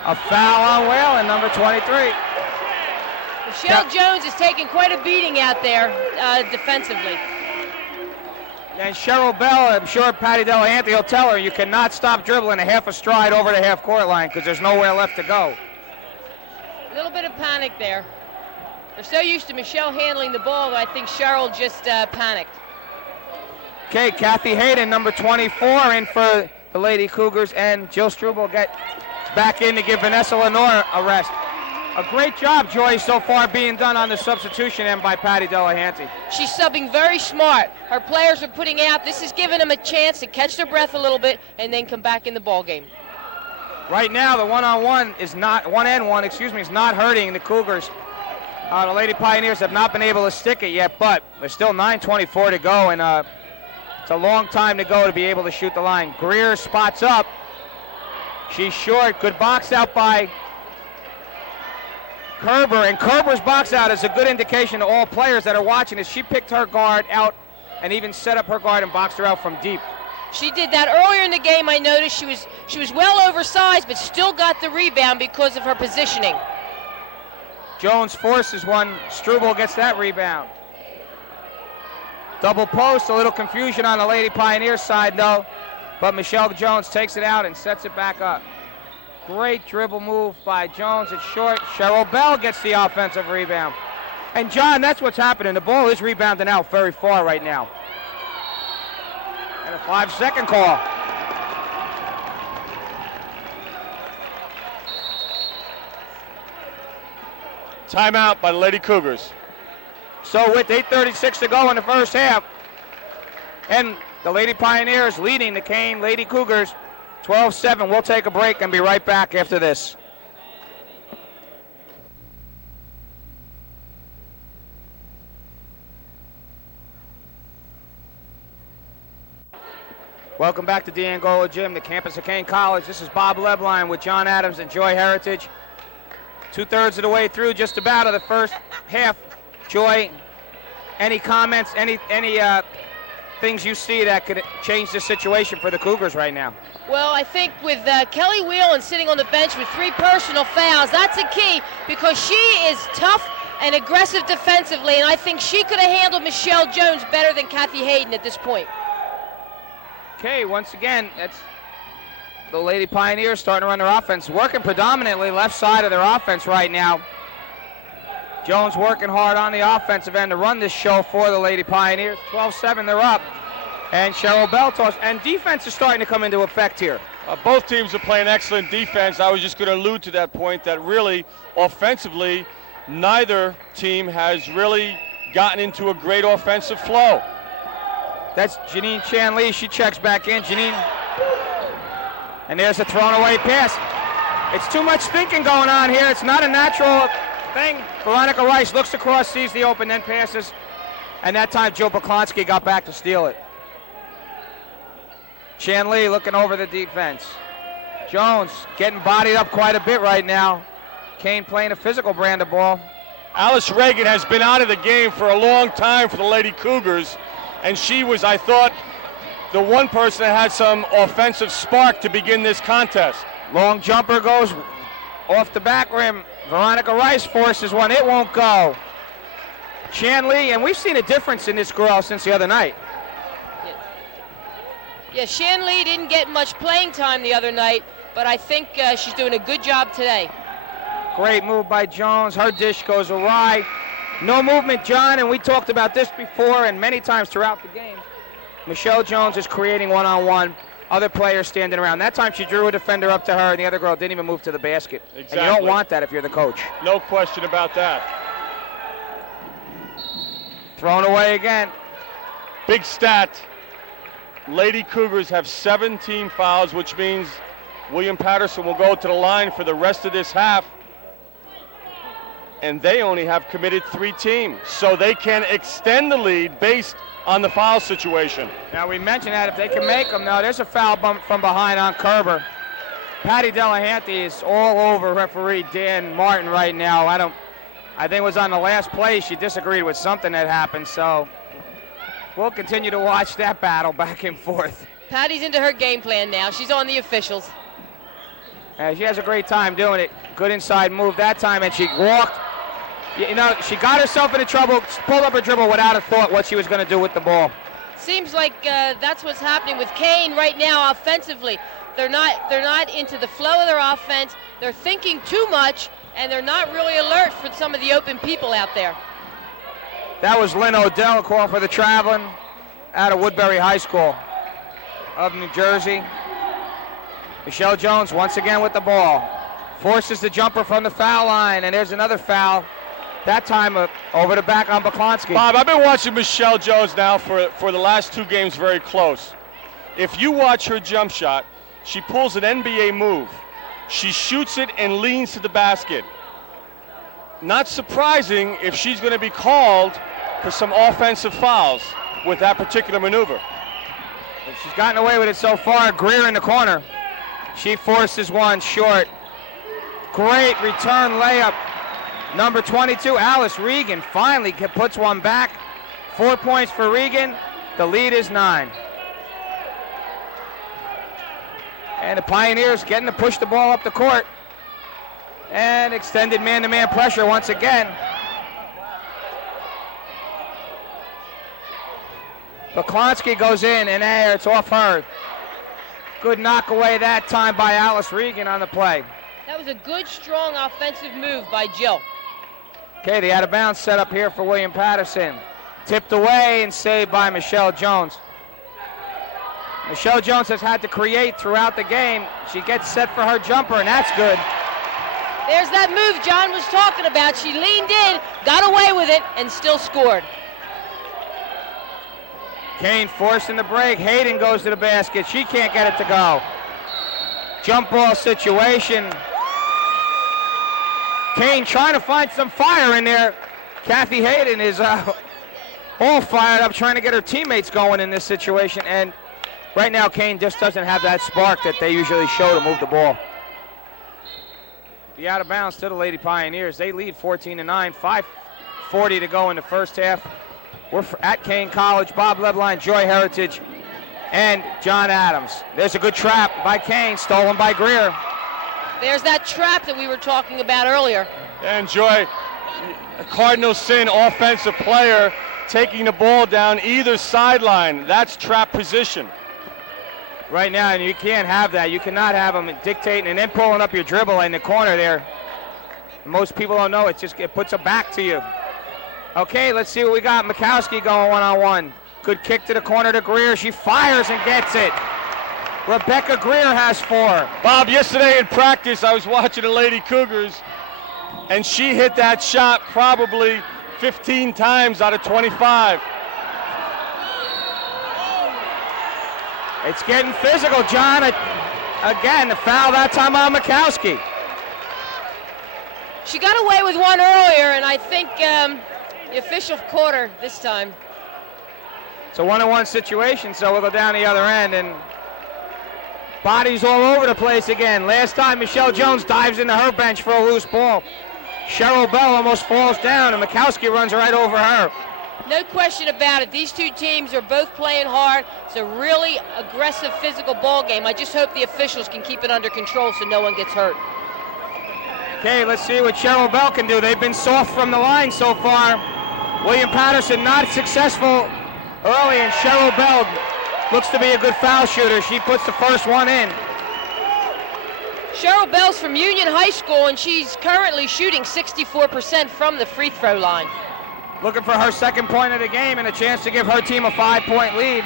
A foul on Whalen, number 23. Michelle Jones is taking quite a beating out there defensively. And Cheryl Bell, I'm sure Patty Delahanty will tell her, you cannot stop dribbling a half a stride over the half-court line because there's nowhere left to go. A little bit of panic there. They're so used to Michelle handling the ball, I think Cheryl just panicked. Okay, Kathy Hayden, number 24, in for the Lady Cougars, and Jill Struble gets back in to give Vanessa Lenore a rest. A great job, Joy, so far being done on the substitution end by Patty Delahanty. She's subbing very smart. Her players are putting out. This is giving them a chance to catch their breath a little bit and then come back in the ball game. Right now, the one-on-one is not, one-and-one, is not hurting the Cougars. The Lady Pioneers have not been able to stick it yet, but there's still 9:24 to go, and it's a long time to go to be able to shoot the line. Greer spots up. She's short. Good box out by Kerber, and Kerber's box out is a good indication to all players that are watching as she picked her guard out and even set up her guard and boxed her out from deep. She did that earlier in the game. I noticed she was well oversized, but still got the rebound because of her positioning. Jones forces one. Struble gets that rebound. Double post, a little confusion on the Lady Pioneers side though, but Michelle Jones takes it out and sets it back up. Great dribble move by Jones. It's short. Cheryl Bell gets the offensive rebound. And John, that's what's happening. The ball is rebounding out very far right now. And a 5-second call. Timeout by the Lady Cougars. So with 8:36 to go in the first half, and the Lady Pioneers leading the Kean Lady Cougars 12-7. We'll take a break and be right back after this. Welcome back to D'Angola Gym, the campus of Kean College. This is Bob Lebline with John Adams and Joy Heritage. 2/3 of the way through, just about, of the first half. Joy, any comments, any things you see that could change the situation for the Cougars right now? Well, I think with Kelly Whelan sitting on the bench with 3 personal fouls, that's a key because she is tough and aggressive defensively, and I think she could have handled Michelle Jones better than Kathy Hayden at this point. Okay, once again, that's the Lady Pioneers starting to run their offense, working predominantly left side of their offense right now. Jones working hard on the offensive end to run this show for the Lady Pioneers. 12-7, they're up. And Cheryl Beltos, and defense is starting to come into effect here. Both teams are playing excellent defense. I was just going to allude to that point that really, offensively, neither team has really gotten into a great offensive flow. That's Janine Chan-Lee. She checks back in. Janine. And there's a thrown away pass. It's too much thinking going on here. It's not a natural thing. Veronica Rice looks across, sees the open, then passes. And that time Joe Poklonsky got back to steal it. Chan-Lee looking over the defense. Jones getting bodied up quite a bit right now. Kean playing a physical brand of ball. Alice Reagan has been out of the game for a long time for the Lady Cougars, and she was, I thought, the one person that had some offensive spark to begin this contest. Long jumper goes off the back rim. Veronica Rice forces one. It won't go. Chan-Lee, and we've seen a difference in this girl since the other night. Yeah, Chan-Lee didn't get much playing time the other night, but I think she's doing a good job today. Great move by Jones. Her dish goes awry. No movement, John, and we talked about this before and many times throughout the game. Michelle Jones is creating one-on-one. Other players standing around. That time she drew a defender up to her, and the other girl didn't even move to the basket. Exactly. And you don't want that if you're the coach. No question about that. Thrown away again. Big stat. Lady Cougars have 17 fouls, which means William Paterson will go to the line for the rest of this half. And they only have committed 3 teams, so they can extend the lead based on the foul situation. Now we mentioned that if they can make them. Now there's a foul bump from behind on Kerber. Patty Delahanty is all over referee Dan Martin right now. I think it was on the last play she disagreed with something that happened, so we'll continue to watch that battle back and forth. Patty's into her game plan now. She's on the officials. And she has a great time doing it. Good inside move that time, and she walked. You know, she got herself into trouble, pulled up her dribble without a thought what she was going to do with the ball. Seems like that's what's happening with Kean right now offensively. They're not into the flow of their offense. They're thinking too much, and they're not really alert for some of the open people out there. That was Lynn Odell, a call for the traveling out of Woodbury High School of New Jersey. Michelle Jones once again with the ball. Forces the jumper from the foul line, and there's another foul. That time over the back on Poklonsky. Bob, I've been watching Michelle Jones now for the last 2 games very close. If you watch her jump shot, she pulls an NBA move. She shoots it and leans to the basket. Not surprising if she's going to be called for some offensive fouls with that particular maneuver. She's gotten away with it so far. Greer in the corner. She forces one short. Great return layup. Number 22, Alice Regan, finally puts one back. 4 points for Regan. The lead is 9. And the Pioneers getting to push the ball up the court. And extended man-to-man pressure once again. Poklonsky goes in, and there, it's off her. Good knock away that time by Alice Regan on the play. That was a good, strong offensive move by Jill. Okay, the out-of-bounds set up here for William Paterson. Tipped away and saved by Michelle Jones. Michelle Jones has had to create throughout the game. She gets set for her jumper, and that's good. There's that move John was talking about. She leaned in, got away with it, and still scored. Kean forcing the break. Hayden goes to the basket. She can't get it to go. Jump ball situation. Kean trying to find some fire in there. Kathy Hayden is all fired up trying to get her teammates going in this situation, and right now Kean just doesn't have that spark that they usually show to move the ball. Be out of bounds to the Lady Pioneers. They lead 14-9, 5:40 to go in the first half. We're at Kean College. Bob Lebline, Joy Heritage, and John Adams. There's a good trap by Kean, stolen by Greer. There's that trap that we were talking about earlier. And Joy, a cardinal sin offensive player taking the ball down either sideline. That's trap position. Right now, and you can't have that. You cannot have them dictating and then pulling up your dribble in the corner there. Most people don't know it puts a back to you. Okay, let's see what we got. Mikowski going one-on-one. Good kick to the corner to Greer. She fires and gets it. Rebecca Greer has 4. Bob, yesterday in practice, I was watching the Lady Cougars, and she hit that shot probably 15 times out of 25. It's getting physical, John. Again, the foul that time on Mikowski. She got away with one earlier, and I think the official caught her this time. It's a 1-on-1 situation, so we'll go down the other end, and bodies all over the place again. Last time, Michelle Jones dives into her bench for a loose ball. Cheryl Bell almost falls down, and Mikowski runs right over her. No question about it. These two teams are both playing hard. It's a really aggressive, physical ball game. I just hope the officials can keep it under control so no one gets hurt. Okay, let's see what Cheryl Bell can do. They've been soft from the line so far. William Paterson not successful early, and Cheryl Bell looks to be a good foul shooter. She puts the first one in. Cheryl Bell's from Union High School, and she's currently shooting 64% from the free throw line. Looking for her second point of the game and a chance to give her team a 5-point lead.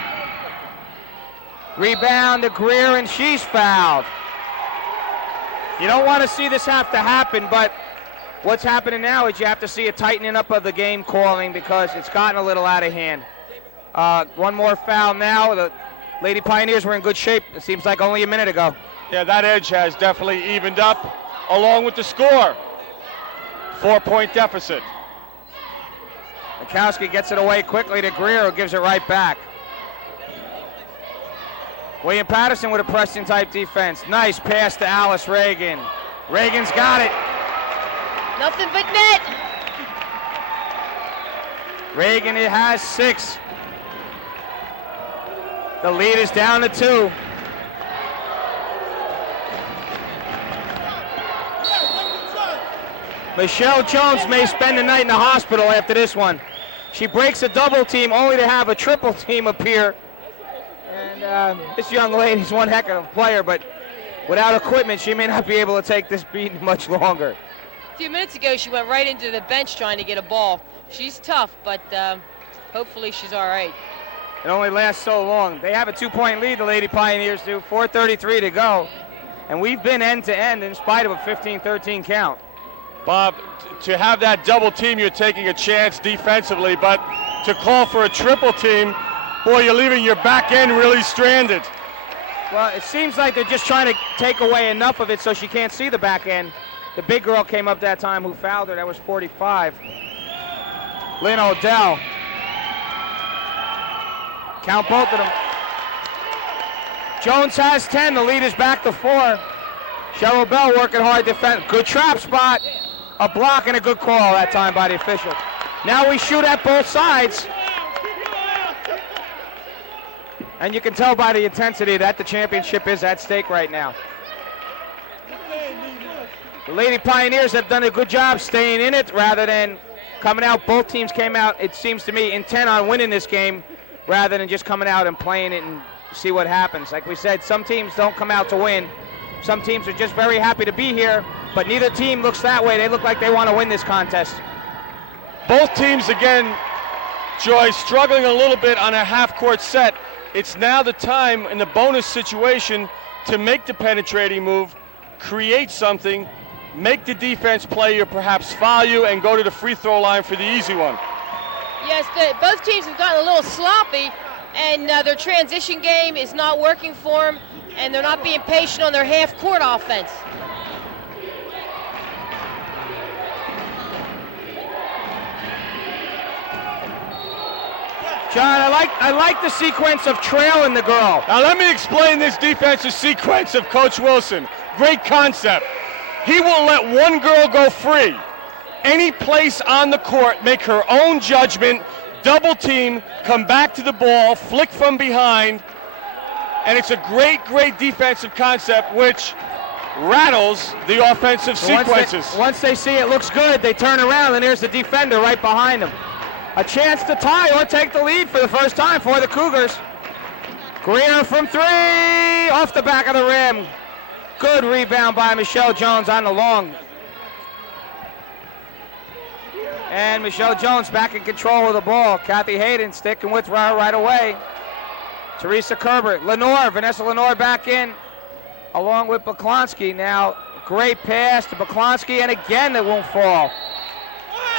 Rebound to Greer, and she's fouled. You don't want to see this have to happen, but what's happening now is you have to see a tightening up of the game calling because it's gotten a little out of hand. One more foul now. The Lady Pioneers were in good shape. It seems like only a minute ago. Yeah, that edge has definitely evened up along with the score. 4-point deficit. Mikowski gets it away quickly to Greer, who gives it right back. William Paterson with a Preston-type defense. Nice pass to Alice Reagan. Reagan's got it. Nothing but net. Reagan has 6. The lead is down to 2. Michelle Jones may spend the night in the hospital after this one. She breaks a double team only to have a triple team appear. And this young lady's one heck of a player, but without equipment, she may not be able to take this beating much longer. A few minutes ago, she went right into the bench trying to get a ball. She's tough, but hopefully she's all right. It only lasts so long. They have a 2-point lead, the Lady Pioneers do. 4:33 to go. And we've been end-to-end in spite of a 15-13 count. Bob, to have that double team, you're taking a chance defensively, but to call for a triple team, boy, you're leaving your back end really stranded. Well, it seems like they're just trying to take away enough of it so she can't see the back end. The big girl came up that time who fouled her. That was 45. Lynn Odell. Count both of them. Jones has 10. The lead is back to 4. Cheryl Bell working hard defense. Good trap spot. A block and a good call that time by the official. Now we shoot at both sides. And you can tell by the intensity that the championship is at stake right now. The Lady Pioneers have done a good job staying in it rather than coming out. Both teams came out, it seems to me, intent on winning this game rather than just coming out and playing it and see what happens. Like we said, some teams don't come out to win. Some teams are just very happy to be here, but neither team looks that way. They look like they want to win this contest. Both teams, again, Joy, struggling a little bit on a half-court set. It's now the time in the bonus situation to make the penetrating move, create something, make the defense play or perhaps foul you and go to the free throw line for the easy one. Yes, both teams have gotten a little sloppy, and their transition game is not working for them, and they're not being patient on their half-court offense. John, I like the sequence of trailing the girl. Now let me explain this defensive sequence of Coach Wilson. Great concept. He will let one girl go free. Any place on the court, make her own judgment, double team, come back to the ball, flick from behind, and it's a great defensive concept which rattles the offensive sequences. Once they see it looks good, they turn around and there's the defender right behind them. A chance to tie or take the lead for the first time for the Cougars. Greer from three, off the back of the rim. Good rebound by Michelle Jones on the long. And Michelle Jones back in control of the ball. Kathy Hayden sticking with her right away. Teresa Kerber, Vanessa Lenore back in, along with Baklonsky. Now, great pass to Baklonsky, and again it won't fall.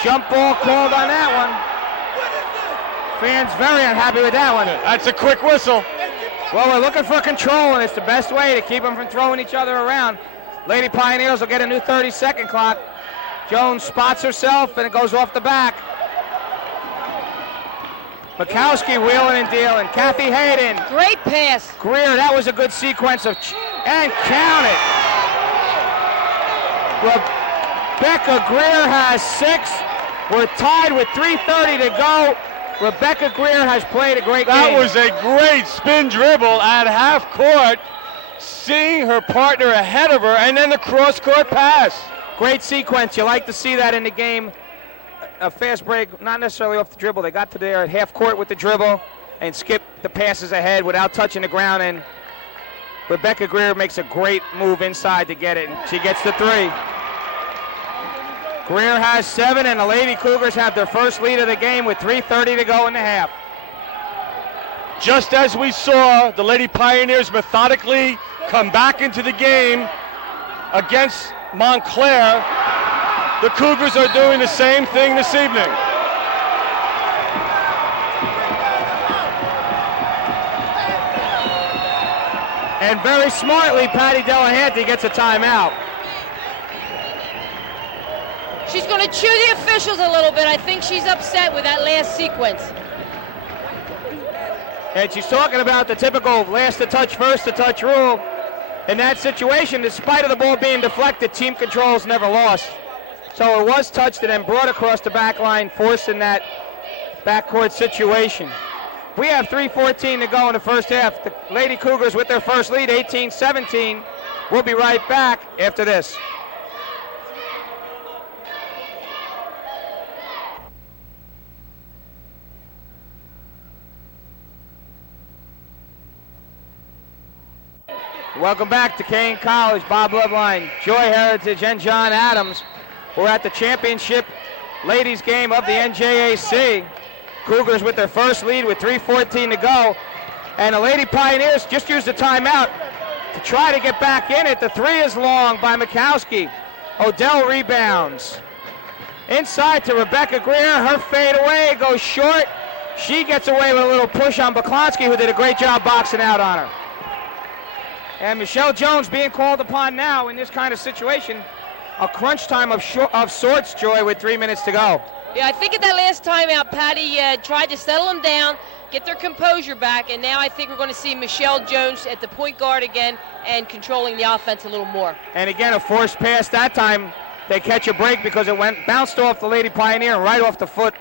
Jump ball called on that one. Fans very unhappy with that one. That's a quick whistle. Well, we're looking for control, and it's the best way to keep them from throwing each other around. Lady Pioneers will get a new 30-second clock. Jones spots herself, and it goes off the back. Mikowski wheeling and dealing. Kathy Hayden. Great pass. Greer, that was a good sequence of, and count it. Rebecca Greer has 6. We're tied with 3:30 to go. Rebecca Greer has played a great game. That was a great spin dribble at half court, seeing her partner ahead of her, and then the cross-court pass. Great sequence. You like to see that in the game. A fast break, not necessarily off the dribble. They got to there at half court with the dribble and skipped the passes ahead without touching the ground. And Rebecca Greer makes a great move inside to get it. And she gets the 3. Greer has 7, and the Lady Cougars have their first lead of the game with 3:30 to go in the half. Just as we saw the Lady Pioneers methodically come back into the game against Montclair, the Cougars are doing the same thing this evening. And very smartly, Patty Delahanty gets a timeout. She's going to chew the officials a little bit. I think she's upset with that last sequence. And she's talking about the typical last to touch, first to touch rule. In that situation, despite of the ball being deflected, team control's never lost. So it was touched and then brought across the back line, forcing that backcourt situation. We have 3:14 to go in the first half. The Lady Cougars with their first lead, 18-17. We'll be right back after this. Welcome back to Kean College. Bob Loveline, Joy Heritage, and John Adams. We're at the championship ladies game of the NJAC. Cougars with their first lead with 3:14 to go. And the Lady Pioneers just used a timeout to try to get back in it. The 3 is long by Mikowski. Odell rebounds. Inside to Rebecca Greer. Her fade away goes short. She gets away with a little push on Baklonsky, who did a great job boxing out on her. And Michelle Jones being called upon now in this kind of situation. A crunch time of sorts, Joy, with 3 minutes to go. Yeah, I think at that last timeout, Patty tried to settle them down, get their composure back, and now I think we're going to see Michelle Jones at the point guard again and controlling the offense a little more. And again, a forced pass. That time they catch a break because it bounced off the Lady Pioneer and right off the foot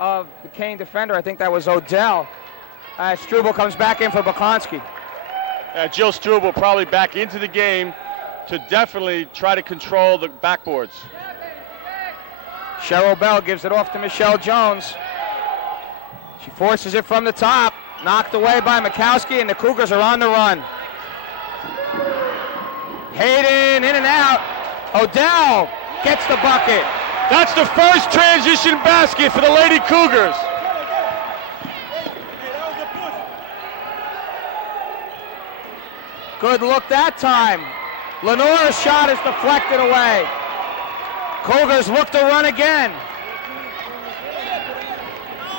of the Kean defender. I think that was Odell. Struble comes back in for Baklonsky. Jill Struble probably back into the game to definitely try to control the backboards. Cheryl Bell gives it off to Michelle Jones. She forces it from the top, knocked away by Mikowski, and the Cougars are on the run. Hayden in and out. Odell gets the bucket. That's the first transition basket for the Lady Cougars. Good look that time. Lenore's shot is deflected away. Cougars look to run again.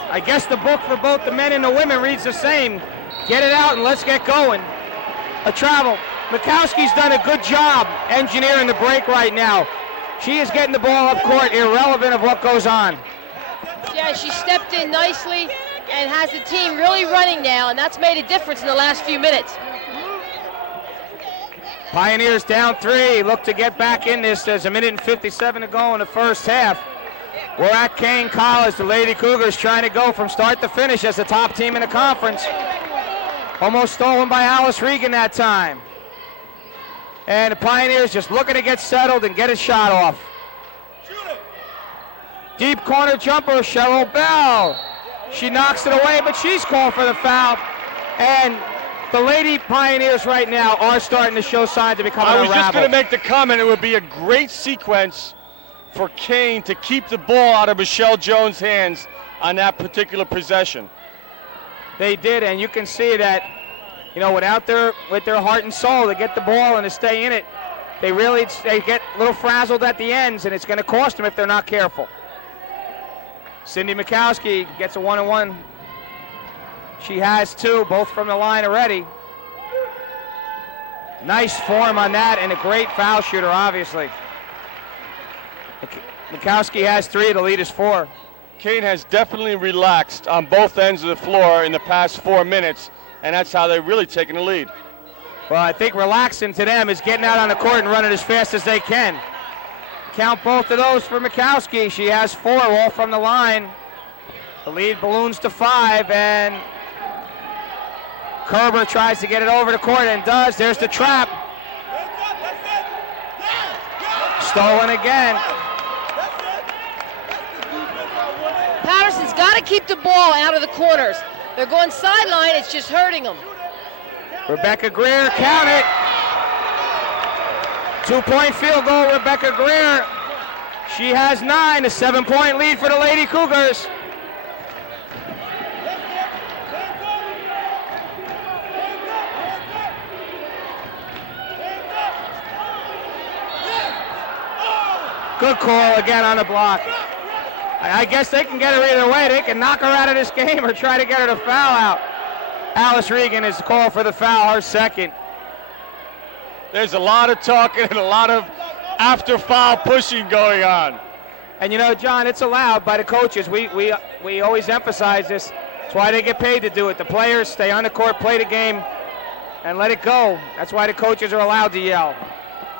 I guess the book for both the men and the women reads the same. Get it out and let's get going. A travel. Mikowski's done a good job engineering the break right now. She is getting the ball up court irrelevant of what goes on. Yeah, she stepped in nicely, and has the team really running now, and that's made a difference in the last few minutes. Pioneers down 3, look to get back in this. There's 1:57 to go in the first half. We're at Kean College. The Lady Cougars trying to go from start to finish as the top team in the conference. Almost stolen by Alice Regan that time. And the Pioneers just looking to get settled and get a shot off. Deep corner jumper, Cheryl Bell. She knocks it away, but she's called for the foul. And the Lady Pioneers right now are starting to show signs of becoming I was unraveled. just going to make the comment, it would be a great sequence for Kean to keep the ball out of Michelle Jones' hands on that particular possession. They did, and you can see that, you know, with their heart and soul to get the ball and to stay in it, they get a little frazzled at the ends, and it's going to cost them if they're not careful. Cindy Mikowski gets a 1-on-1. She has 2, both from the line already. Nice form on that, and a great foul shooter, obviously. Mikowski has 3, the lead is 4. Kean has definitely relaxed on both ends of the floor in the past 4 minutes, and that's how they're really taking the lead. Well, I think relaxing to them is getting out on the court and running as fast as they can. Count both of those for Mikowski. She has 4, all from the line. The lead balloons to 5, and Kerber tries to get it over the court and does. There's the trap. Stolen again. Paterson's got to keep the ball out of the corners. They're going sideline, it's just hurting them. Rebecca Greer, count it. 2-point field goal, Rebecca Greer. She has 9, a 7-point lead for the Lady Cougars. Good call again on the block. I guess they can get her either way. They can knock her out of this game or try to get her to foul out. Alice Regan is called for the foul, her second. There's a lot of talking and a lot of after-foul pushing going on. And you know, John, it's allowed by the coaches. We always emphasize this. That's why they get paid to do it. The players stay on the court, play the game, and let it go. That's why the coaches are allowed to yell.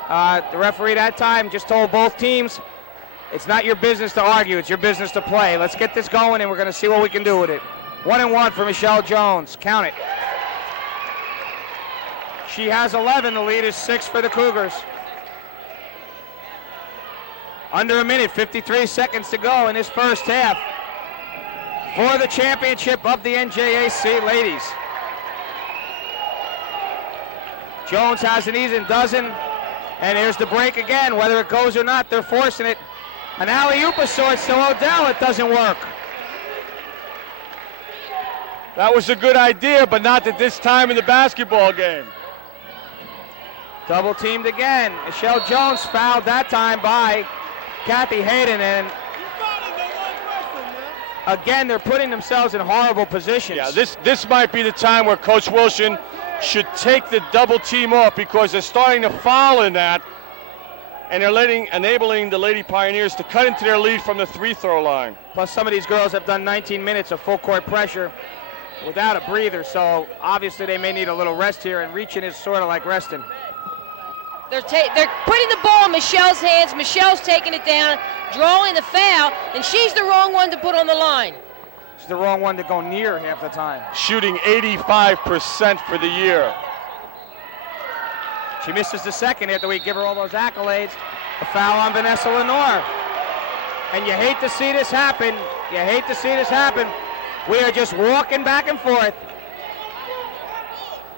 The referee that time just told both teams, it's not your business to argue, it's your business to play. Let's get this going, and we're going to see what we can do with it. 1-1 for Michelle Jones. Count it. She has 11. The lead is 6 for the Cougars. Under a minute, 53 seconds to go in this first half for the championship of the NJAC ladies. Jones has an easy, doesn't, and here's the break again. Whether it goes or not, they're forcing it. An alley-oop of sorts to Odell. It doesn't work. That was a good idea, but not at this time in the basketball game. Double teamed again. Michelle Jones fouled that time by Kathy Hayden, and again, they're putting themselves in horrible positions. Yeah, this might be the time where Coach Wilson should take the double team off, because they're starting to foul in that, and they're enabling the Lady Pioneers to cut into their lead from the free-throw line. Plus, some of these girls have done 19 minutes of full court pressure without a breather, so obviously they may need a little rest here, and reaching is sort of like resting. They're putting the ball in Michelle's hands. Michelle's taking it down, drawing the foul, and she's the wrong one to put on the line. She's the wrong one to go near half the time. Shooting 85% for the year. She misses the second after we give her all those accolades. A foul on Vanessa Lenore. And you hate to see this happen. You hate to see this happen. We are just walking back and forth.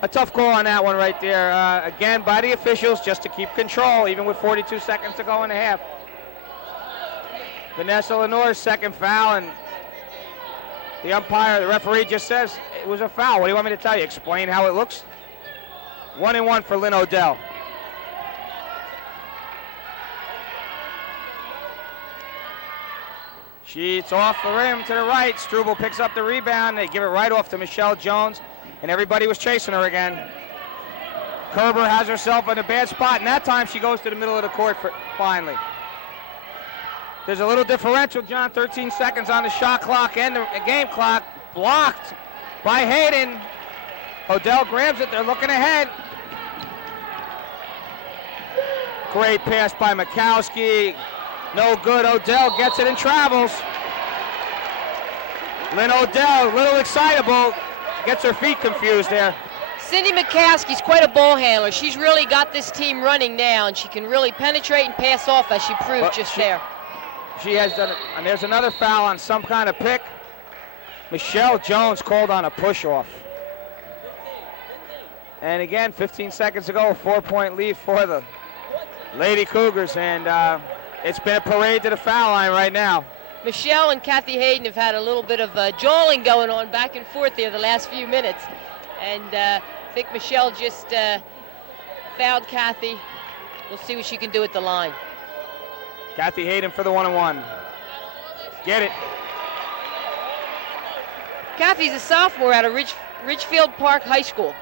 A tough call on that one right there. Again, by the officials, just to keep control, even with 42 seconds to go in the half. Vanessa Lenore's second foul, and the umpire, the referee just says it was a foul. What do you want me to tell you? Explain how it looks? 1-1 for Lynn Odell. She's off the rim to the right. Struble picks up the rebound. They give it right off to Michelle Jones, and everybody was chasing her again. Kerber has herself in a bad spot, and that time she goes to the middle of the court finally. There's a little differential, John. 13 seconds on the shot clock and the game clock. blocked by Hayden. Odell grabs it, they're looking ahead. Great pass by Mikowski. No good, Odell gets it and travels. Lynn Odell, a little excitable, gets her feet confused there. Cindy Mikowski's quite a ball handler. She's really got this team running now, and she can really penetrate and pass off, as she proved there. She has done it, and there's another foul on some kind of pick. Michelle Jones called on a push-off. And again, 15 seconds ago, a 4-point lead for the Lady Cougars, and it's been a parade to the foul line right now. Michelle and Kathy Hayden have had a little bit of jawling going on back and forth there the last few minutes. And I think Michelle just fouled Kathy. We'll see what she can do at the line. Kathy Hayden for the 1-on-1. Get it. Kathy's a sophomore out of Ridgefield Park High School.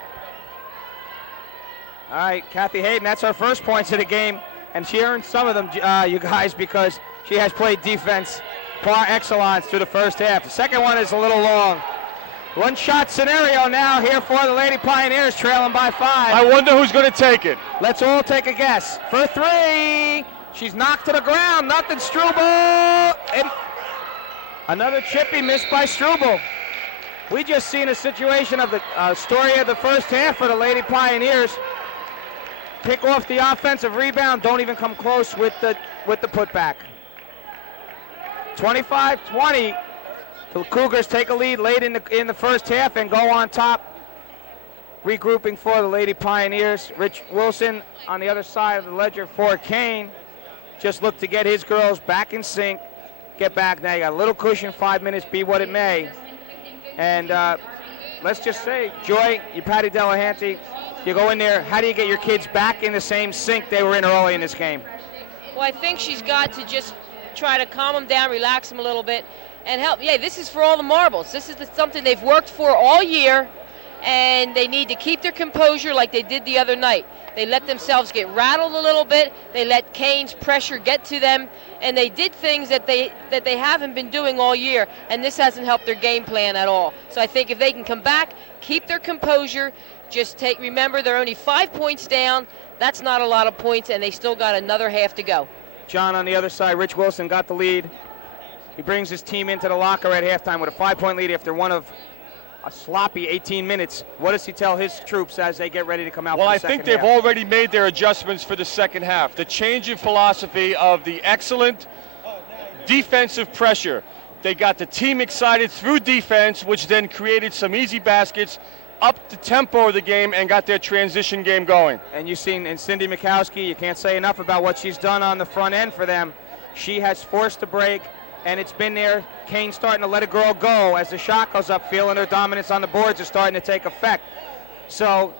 All right, Kathy Hayden, that's her first points of the game, and she earned some of them, you guys, because she has played defense par excellence through the first half. The second one is a little long. One-shot scenario now here for the Lady Pioneers, trailing by 5. I wonder who's going to take it. Let's all take a guess. For 3, she's knocked to the ground. Nothing, Struble. And another chippy missed by Struble. We just seen a situation of the story of the first half for the Lady Pioneers. Pick off the offensive rebound, don't even come close with the putback. 25-20. The Cougars take a lead late in the first half and go on top. Regrouping for the Lady Pioneers. Rich Wilson on the other side of the ledger for Kean. Just look to get his girls back in sync. Get back now. You got a little cushion, 5 minutes, be what it may. And let's just say, Joy, you Patty Delahanty, you go in there, how do you get your kids back in the same sync they were in early in this game? Well, I think she's got to just try to calm them down, relax them a little bit, and help. Yeah, this is for all the marbles. This is something they've worked for all year, and they need to keep their composure like they did the other night. They let themselves get rattled a little bit. They let Kean's pressure get to them, and they did things that they haven't been doing all year, and this hasn't helped their game plan at all. So I think if they can come back, keep their composure, remember they're only 5 points down. That's not a lot of points, and they still got another half to go. John on the other side, Rich Wilson got the lead. He brings his team into the locker at halftime with a 5-point lead after one of a sloppy 18 minutes. What does he tell his troops as they get ready to come out for the second half? Well, I think they've already made their adjustments for the second half. The change in philosophy of the excellent defensive pressure. They got the team excited through defense, which then created some easy baskets, up the tempo of the game, and got their transition game going. And you've seen, and Cindy Mikowski, you can't say enough about what she's done on the front end for them. She has forced a break, and it's been there. Kean starting to let a girl go as the shot goes up, feeling her dominance on the boards is starting to take effect. So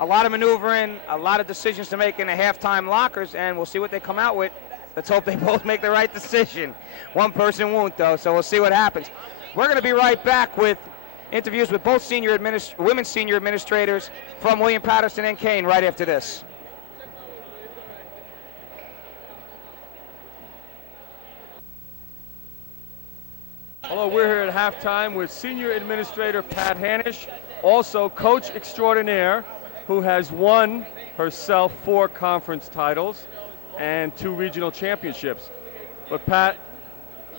a lot of maneuvering, a lot of decisions to make in the halftime lockers, and we'll see what they come out with. Let's hope they both make the right decision. One person won't, though, so we'll see what happens. We're going to be right back with interviews with both women's senior administrators from William Paterson and Kean right after this. Hello, we're here at halftime with Senior Administrator Pat Hanisch, also Coach Extraordinaire, who has won herself 4 conference titles and 2 regional championships. But Pat,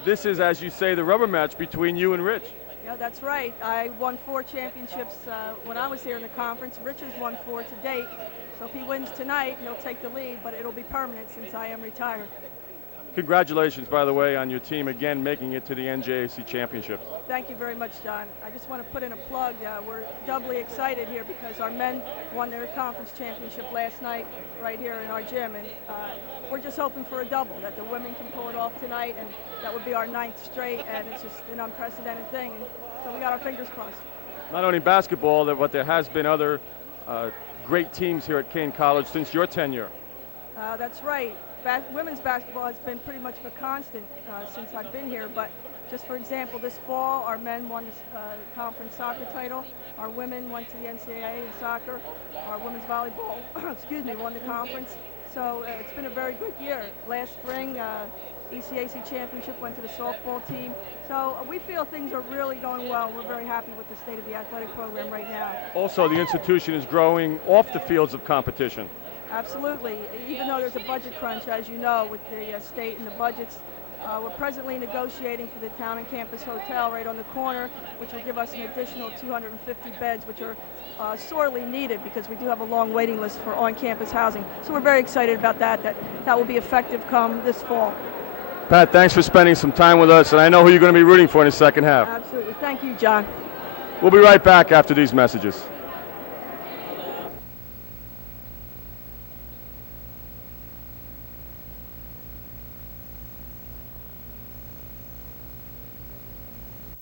this is, as you say, the rubber match between you and Rich. Yeah, that's right. I won 4 championships when I was here in the conference. Rich has won 4 to date. So if he wins tonight, he'll take the lead, but it'll be permanent since I am retired. Congratulations, by the way, on your team again making it to the NJAC Championship. Thank you very much, John. I just want to put in a plug. We're doubly excited here because our men won their conference championship last night right here in our gym, and we're just hoping for a double, that the women can pull it off tonight, and that would be our 9th straight, and it's just an unprecedented thing, and so we got our fingers crossed. Not only basketball, but there has been other great teams here at Kean College since your tenure. That's right. Women's basketball has been pretty much a constant since I've been here, but just for example, this fall our men won the conference soccer title, our women went to the NCAA in soccer, our women's volleyball won the conference, so it's been a very good year. Last spring NJAC Championship went to the softball team. So we feel things are really going well. We're very happy with the state of the athletic program right now. Also, the institution is growing off the fields of competition. Absolutely. Even though there's a budget crunch, as you know, with the state and the budgets, we're presently negotiating for the town and campus hotel right on the corner, which will give us an additional 250 beds, which are sorely needed because we do have a long waiting list for on-campus housing. So we're very excited about that will be effective come this fall. Pat, thanks for spending some time with us, and I know who you're going to be rooting for in the second half. Absolutely. Thank you, John. We'll be right back after these messages.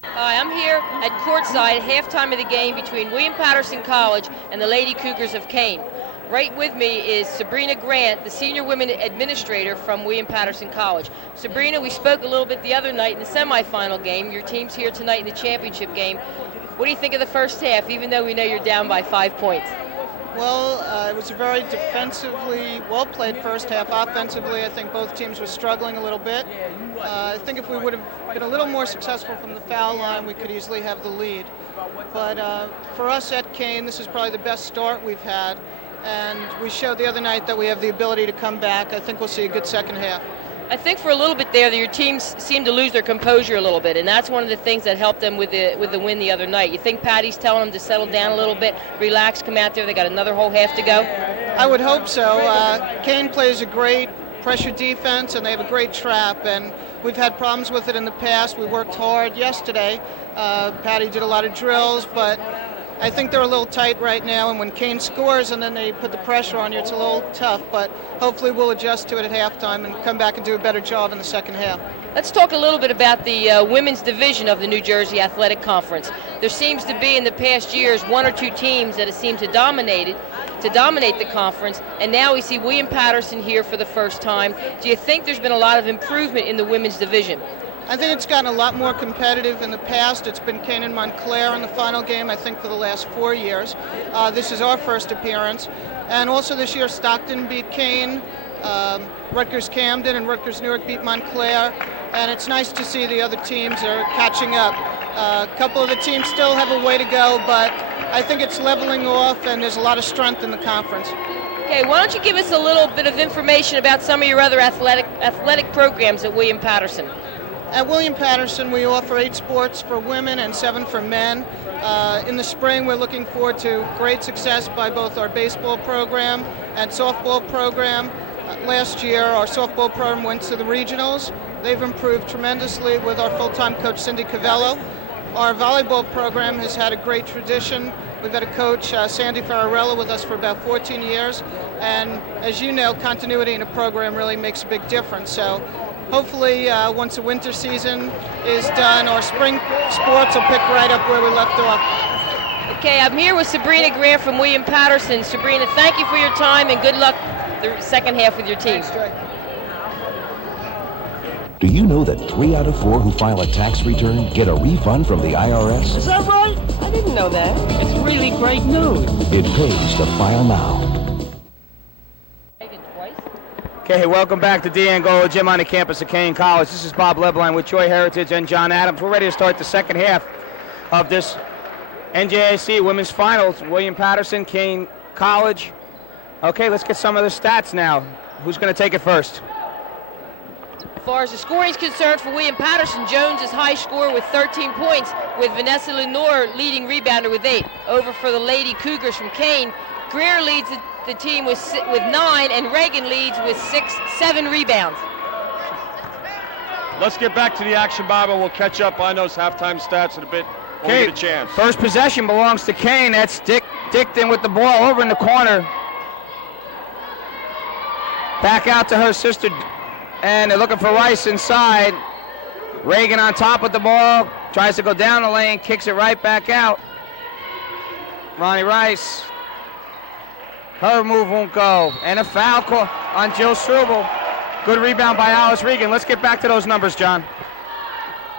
Hi, I'm here at courtside, halftime of the game between William Paterson College and the Lady Cougars of Kean. Right with me is Sabrina Grant, the senior women administrator from William Paterson College. Sabrina, we spoke a little bit the other night in the semifinal game. Your team's here tonight in the championship game. What do you think of the first half, even though we know you're down by 5 points? Well, it was a very defensively well-played first half. Offensively, I think both teams were struggling a little bit. I think if we would have been a little more successful from the foul line, we could easily have the lead. But for us at Kean, this is probably the best start we've had. And we showed the other night that we have the ability to come back. I think we'll see a good second half. I think for a little bit there, your teams seemed to lose their composure a little bit, and that's one of the things that helped them with the win the other night. You think Patty's telling them to settle down a little bit, relax, come out there? They got another whole half to go. I would hope so. Kean plays a great pressure defense, and they have a great trap, and we've had problems with it in the past. We worked hard yesterday. Patty did a lot of drills, but I think they're a little tight right now, and when Kean scores and then they put the pressure on you, it's a little tough, but hopefully we'll adjust to it at halftime and come back and do a better job in the second half. Let's talk a little bit about the women's division of the New Jersey Athletic Conference. There seems to be in the past years one or two teams that have seemed to dominate the conference, and now we see William Paterson here for the first time. Do you think there's been a lot of improvement in the women's division? I think it's gotten a lot more competitive in the past. It's been Kean and Montclair in the final game, I think, for the last 4 years. This is our first appearance. And also this year, Stockton beat Kean, Rutgers Camden and Rutgers Newark beat Montclair. And it's nice to see the other teams are catching up. A couple of the teams still have a way to go, but I think it's leveling off and there's a lot of strength in the conference. Okay, why don't you give us a little bit of information about some of your other athletic programs at William Paterson? At William Paterson, we offer 8 sports for women and 7 for men. In the spring, we're looking forward to great success by both our baseball program and softball program. Last year, our softball program went to the regionals. They've improved tremendously with our full-time coach, Cindy Cavello. Our volleyball program has had a great tradition. We've had a coach, Sandy Fararella, with us for about 14 years. And as you know, continuity in a program really makes a big difference. So hopefully, once the winter season is done, our spring sports will pick right up where we left off. Okay, I'm here with Sabrina Grant from William Paterson. Sabrina, thank you for your time and good luck the second half with your team. Thanks, Jay. Do you know that 3 out of 4 who file a tax return get a refund from the IRS? Is that right? I didn't know that. It's really great news. It pays to file now. Okay, welcome back to D'Angola Gym on the campus of Kean College. This is Bob Lebline with Joy Heritage and John Adams. We're ready to start the second half of this NJAC Women's Finals. William Paterson, Kean College. Okay, let's get some of the stats now. Who's going to take it first? As far as the scoring is concerned for William Paterson, Jones is high scorer with 13 points, with Vanessa Lenore leading rebounder with 8. Over for the Lady Cougars from Kean, Greer leads the team with 9, and Reagan leads with 7 rebounds. Let's get back to the action, Bob, and we'll catch up on those halftime stats in a bit when we get a chance. First possession belongs to Kean. That's Dickton with the ball over in the corner. Back out to her sister, and they're looking for Rice inside. Reagan on top with the ball, tries to go down the lane, kicks it right back out. Ronnie Rice. Her move won't go. And a foul call on Jill Struble. Good rebound by Alice Regan. Let's get back to those numbers, John.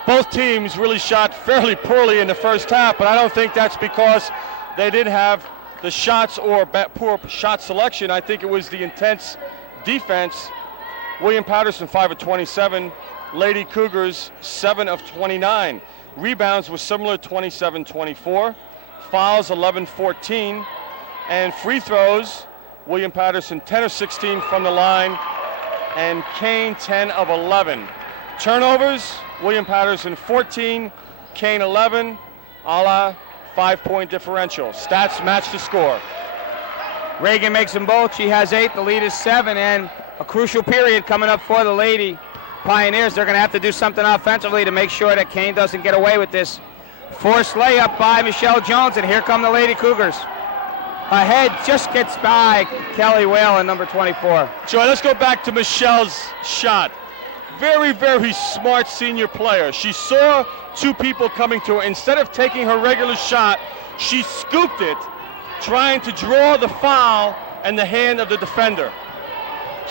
Both teams really shot fairly poorly in the first half, but I don't think that's because they didn't have the shots or poor shot selection. I think it was the intense defense William Paterson 5 of 27. Lady Cougars 7 of 29. Rebounds were similar, 27-24. Fouls 11-14. And free throws, William Paterson 10 of 16 from the line, and Kean 10 of 11. Turnovers, William Paterson 14, Kean 11, a la 5-point differential. Stats match the score. Reagan makes them both. She has 8. The lead is 7, and a crucial period coming up for the Lady Pioneers. They're going to have to do something offensively to make sure that Kean doesn't get away with this. Forced layup by Michelle Jones, and here come the Lady Cougars. Ahead just gets by Kelly Whalen, number 24. Joy, let's go back to Michelle's shot. Very, very smart senior player. She saw two people coming to her. Instead of taking her regular shot, she scooped it, trying to draw the foul and the hand of the defender.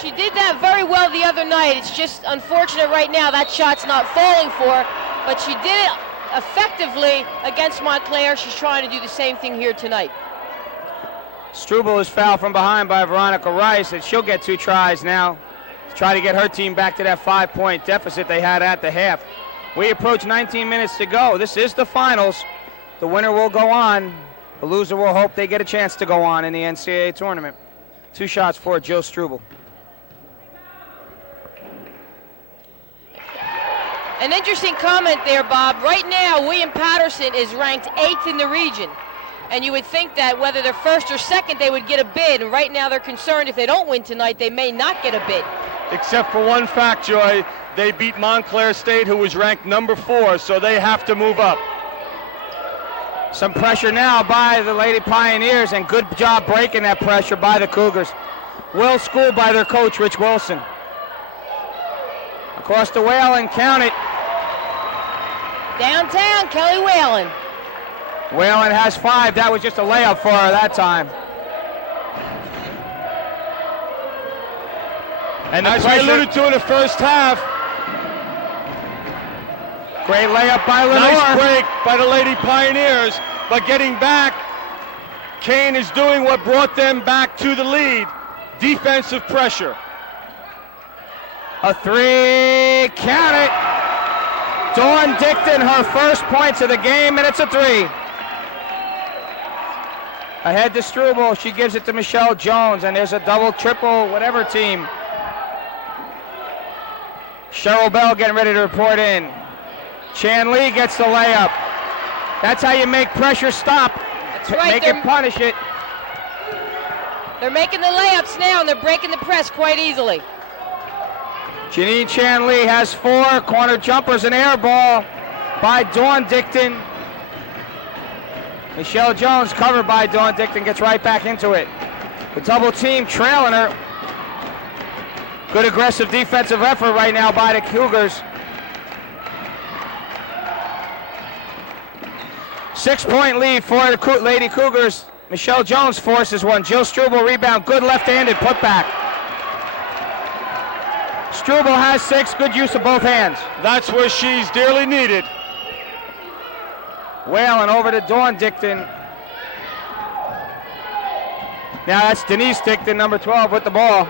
She did that very well the other night. It's just unfortunate right now that shot's not falling for her, but she did it effectively against Montclair. She's trying to do the same thing here tonight. Struble is fouled from behind by Veronica Rice, and she'll get 2 tries now to try to get her team back to that 5-point deficit they had at the half. We approach 19 minutes to go. This is the finals. The winner will go on. The loser will hope they get a chance to go on in the NCAA tournament. 2 shots for Jill Struble. An interesting comment there, Bob. Right now, William Paterson is ranked 8th in the region. And you would think that whether they're first or second, they would get a bid. And right now, they're concerned if they don't win tonight, they may not get a bid. Except for one fact, Joy. They beat Montclair State, who was ranked number 4, so they have to move up. Some pressure now by the Lady Pioneers, and good job breaking that pressure by the Cougars. Well schooled by their coach, Rich Wilson. Across the Whalen, count it. Downtown, Kelly Whalen. Whalen has 5. That was just a layup for her that time. And as we alluded to in the first half, great layup by Lenore. Nice break by the Lady Pioneers, but getting back, Kean is doing what brought them back to the lead, defensive pressure. A 3, count it. Dawn Dicton, her first points of the game, and it's a 3. Ahead to Struble, she gives it to Michelle Jones, and there's a double, triple, whatever team. Cheryl Bell getting ready to report in. Chan Lee gets the layup. That's how you make pressure stop. That's right. Make it punish it. They're making the layups now, and they're breaking the press quite easily. Janine Chan Lee has 4 corner jumpers, an air ball by Dawn Dicton. Michelle Jones, covered by Dawn Dicton, gets right back into it. The double team trailing her. Good aggressive defensive effort right now by the Cougars. 6-point lead for the Lady Cougars. Michelle Jones forces one. Jill Struble rebound, good left-handed putback. Struble has 6, good use of both hands. That's where she's dearly needed. Whalen over to Dawn Dicton. Now that's Denise Dicton, number 12, with the ball.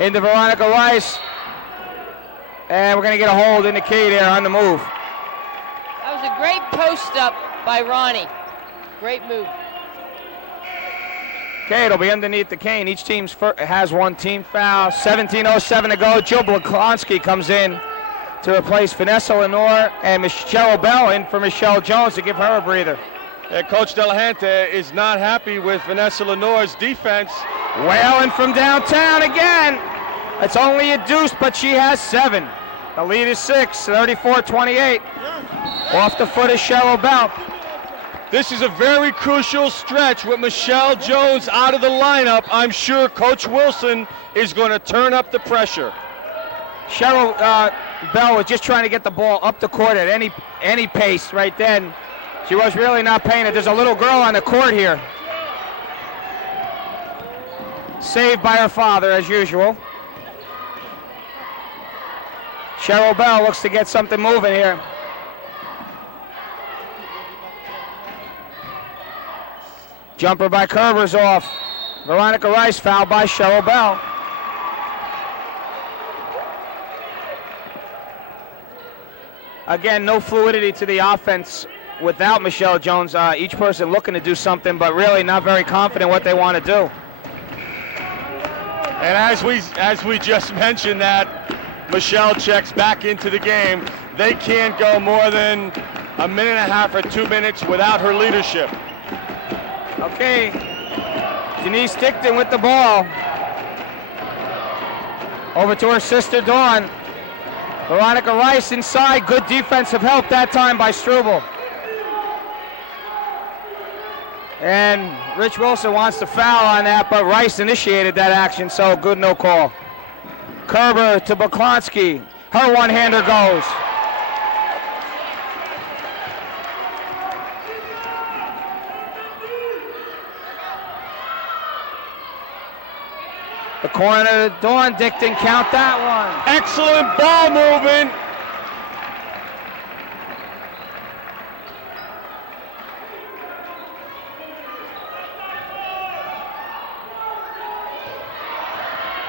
Into Veronica Rice. And we're going to get a hold in the key there on the move. That was a great post-up by Ronnie. Great move. Okay, it'll be underneath the cane. Each team has 1 team foul. 17:07 to go. Jill Blaklonsky comes in to replace Vanessa Lenore, and Michelle Bell in for Michelle Jones to give her a breather. Coach Delahante is not happy with Vanessa Lenore's defense. Whalen from downtown again. It's only a deuce, but she has 7. The lead is 6, 34-28. Off the foot is Cheryl Bell. This is a very crucial stretch with Michelle Jones out of the lineup. I'm sure Coach Wilson is going to turn up the pressure. Cheryl Bell was just trying to get the ball up the court at any pace right then. She was really not paying it. There's a little girl on the court here. Saved by her father, as usual. Cheryl Bell looks to get something moving here. Jumper by Kerber's off. Veronica Rice fouled by Cheryl Bell. Again, no fluidity to the offense without Michelle Jones. Each person looking to do something, but really not very confident what they want to do. And as we just mentioned that Michelle checks back into the game, they can't go more than a minute and a half or 2 minutes without her leadership. Okay, Denise Dickton with the ball. Over to her sister Dawn. Veronica Rice inside. Good defensive help that time by Struble. And Rich Wilson wants to foul on that, but Rice initiated that action, so good no call. Kerber to Baklonsky. Her one-hander goes. The corner to Dawn Dickton, count that one. Excellent ball movement.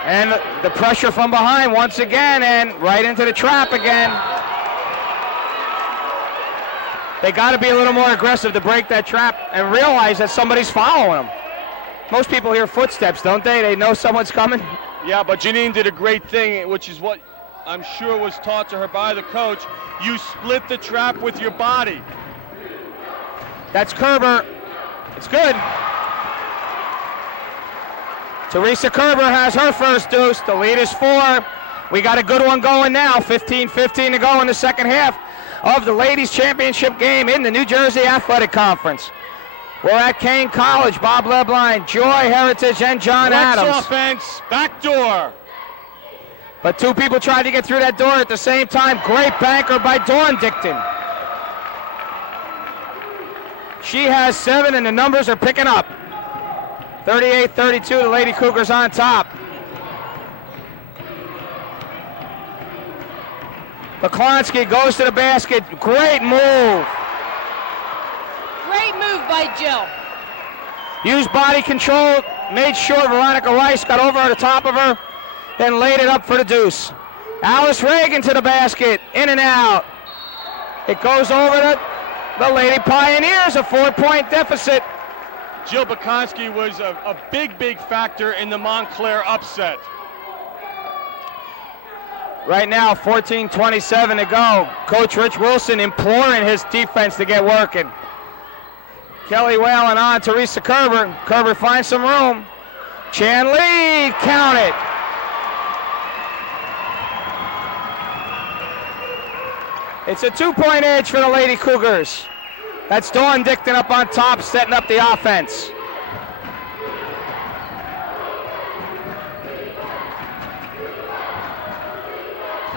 And the pressure from behind once again, and right into the trap again. They got to be a little more aggressive to break that trap and realize that somebody's following them. Most people hear footsteps, don't they? They know someone's coming. Yeah, but Janine did a great thing, which is what I'm sure was taught to her by the coach. You split the trap with your body. That's Kerber. It's good. Teresa Kerber has her first deuce. The lead is 4. We got a good one going now. 15-15 to go in the second half of the Ladies Championship game in the New Jersey Athletic Conference. We're at Kean College. Bob Lebline, Joy Heritage, and John Adams. Offense, back door. But 2 people tried to get through that door at the same time. Great banker by Dawn Dickton. She has 7, and the numbers are picking up. 38-32, the Lady Cougars on top. Baklonsky goes to the basket. Great move. Great move by Jill. Used body control, made sure Veronica Rice got over the top of her, then laid it up for the deuce. Alice Reagan to the basket, in and out. It goes over to the Lady Pioneers, a 4-point deficit. Jill Bakonski was a big factor in the Montclair upset. Right now, 14:27 to go. Coach Rich Wilson imploring his defense to get working. Kelly Whalen on Teresa Kerber. Kerber finds some room. Chan Lee, count it. It's a 2-point edge for the Lady Cougars. That's Dawn Dickton up on top, setting up the offense.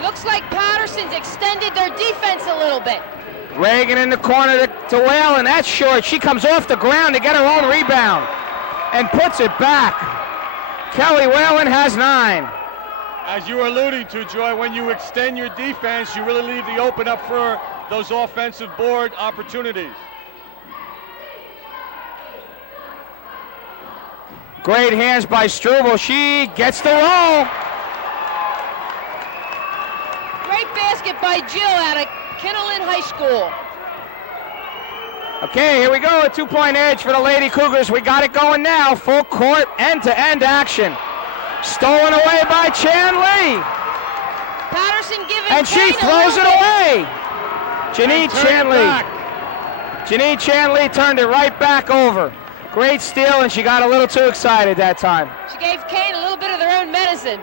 Looks like Paterson's extended their defense a little bit. Reagan in the corner to Whalen. That's short. She comes off the ground to get her own rebound and puts it back. Kelly Whalen has 9. As you were alluding to, Joy, when you extend your defense, you really leave the open up for those offensive board opportunities. Great hands by Struble. She gets the roll. Great basket by Jill out of Kinnelon High School. Okay, here we go. A 2-point edge for the Lady Cougars. We got it going now. Full court, end-to-end action. Stolen away by Chan Lee. Paterson giving and she throws it away. Janine Chan Lee turned it right back over. Great steal, and she got a little too excited that time. She gave Kean a little bit of their own medicine.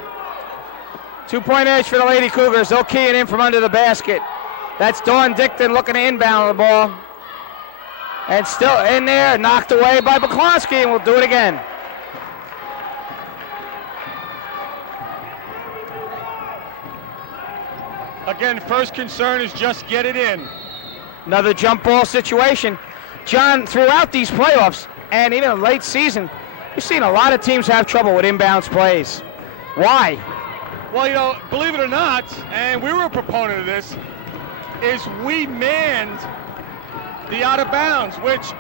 2-point edge for the Lady Cougars. They'll key it in from under the basket. That's Dawn Dickton looking to inbound the ball. And still in there, knocked away by Baklonsky, and we'll do it again. Again, first concern is just get it in. Another jump ball situation. John, throughout these playoffs and even the late season, we've seen a lot of teams have trouble with inbounds plays. Why? Well, you know, believe it or not, and we were a proponent of this, is we manned the out of bounds, which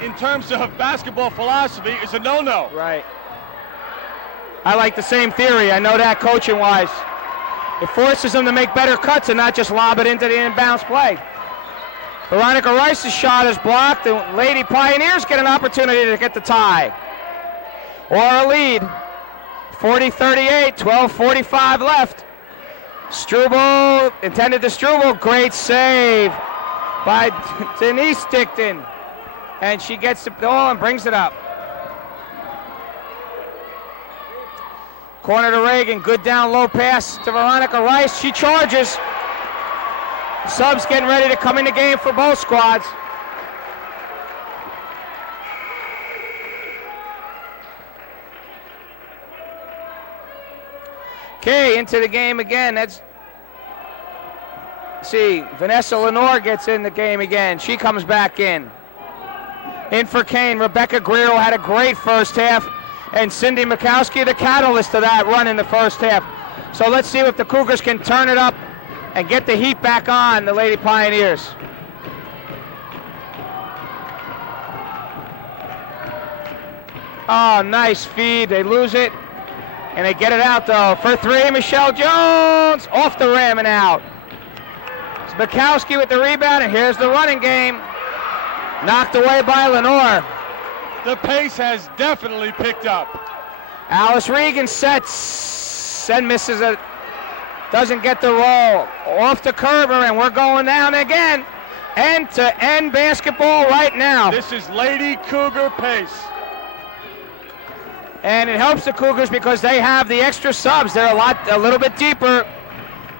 in terms of basketball philosophy is a no-no. Right. I like the same theory. I know that coaching-wise. It forces them to make better cuts and not just lob it into the inbounds play. Veronica Rice's shot is blocked. The Lady Pioneers get an opportunity to get the tie or a lead. 40-38, 12:45 left. Struble, intended to Struble, great save by Denise Dickton. And she gets the ball and brings it up. Corner to Reagan, good down low pass to Veronica Rice. She charges. Subs getting ready to come in the game for both squads. Okay, into the game again. See, Vanessa Lenore gets in the game again. She comes back in. In for Kean, Rebecca Greer had a great first half, and Cindy Mikowski, the catalyst to that run in the first half. So let's see if the Cougars can turn it up and get the heat back on the Lady Pioneers. Oh, nice feed. They lose it, and they get it out, though. For three, Michelle Jones off the rim and out. It's Mikowski with the rebound, and here's the running game. Knocked away by Lenore. The pace has definitely picked up. Alice Regan sets and misses it. Doesn't get the roll. Off to Kerber, and we're going down again. End-to-end basketball right now. This is Lady Cougar pace. And it helps the Cougars because they have the extra subs. They're a little bit deeper,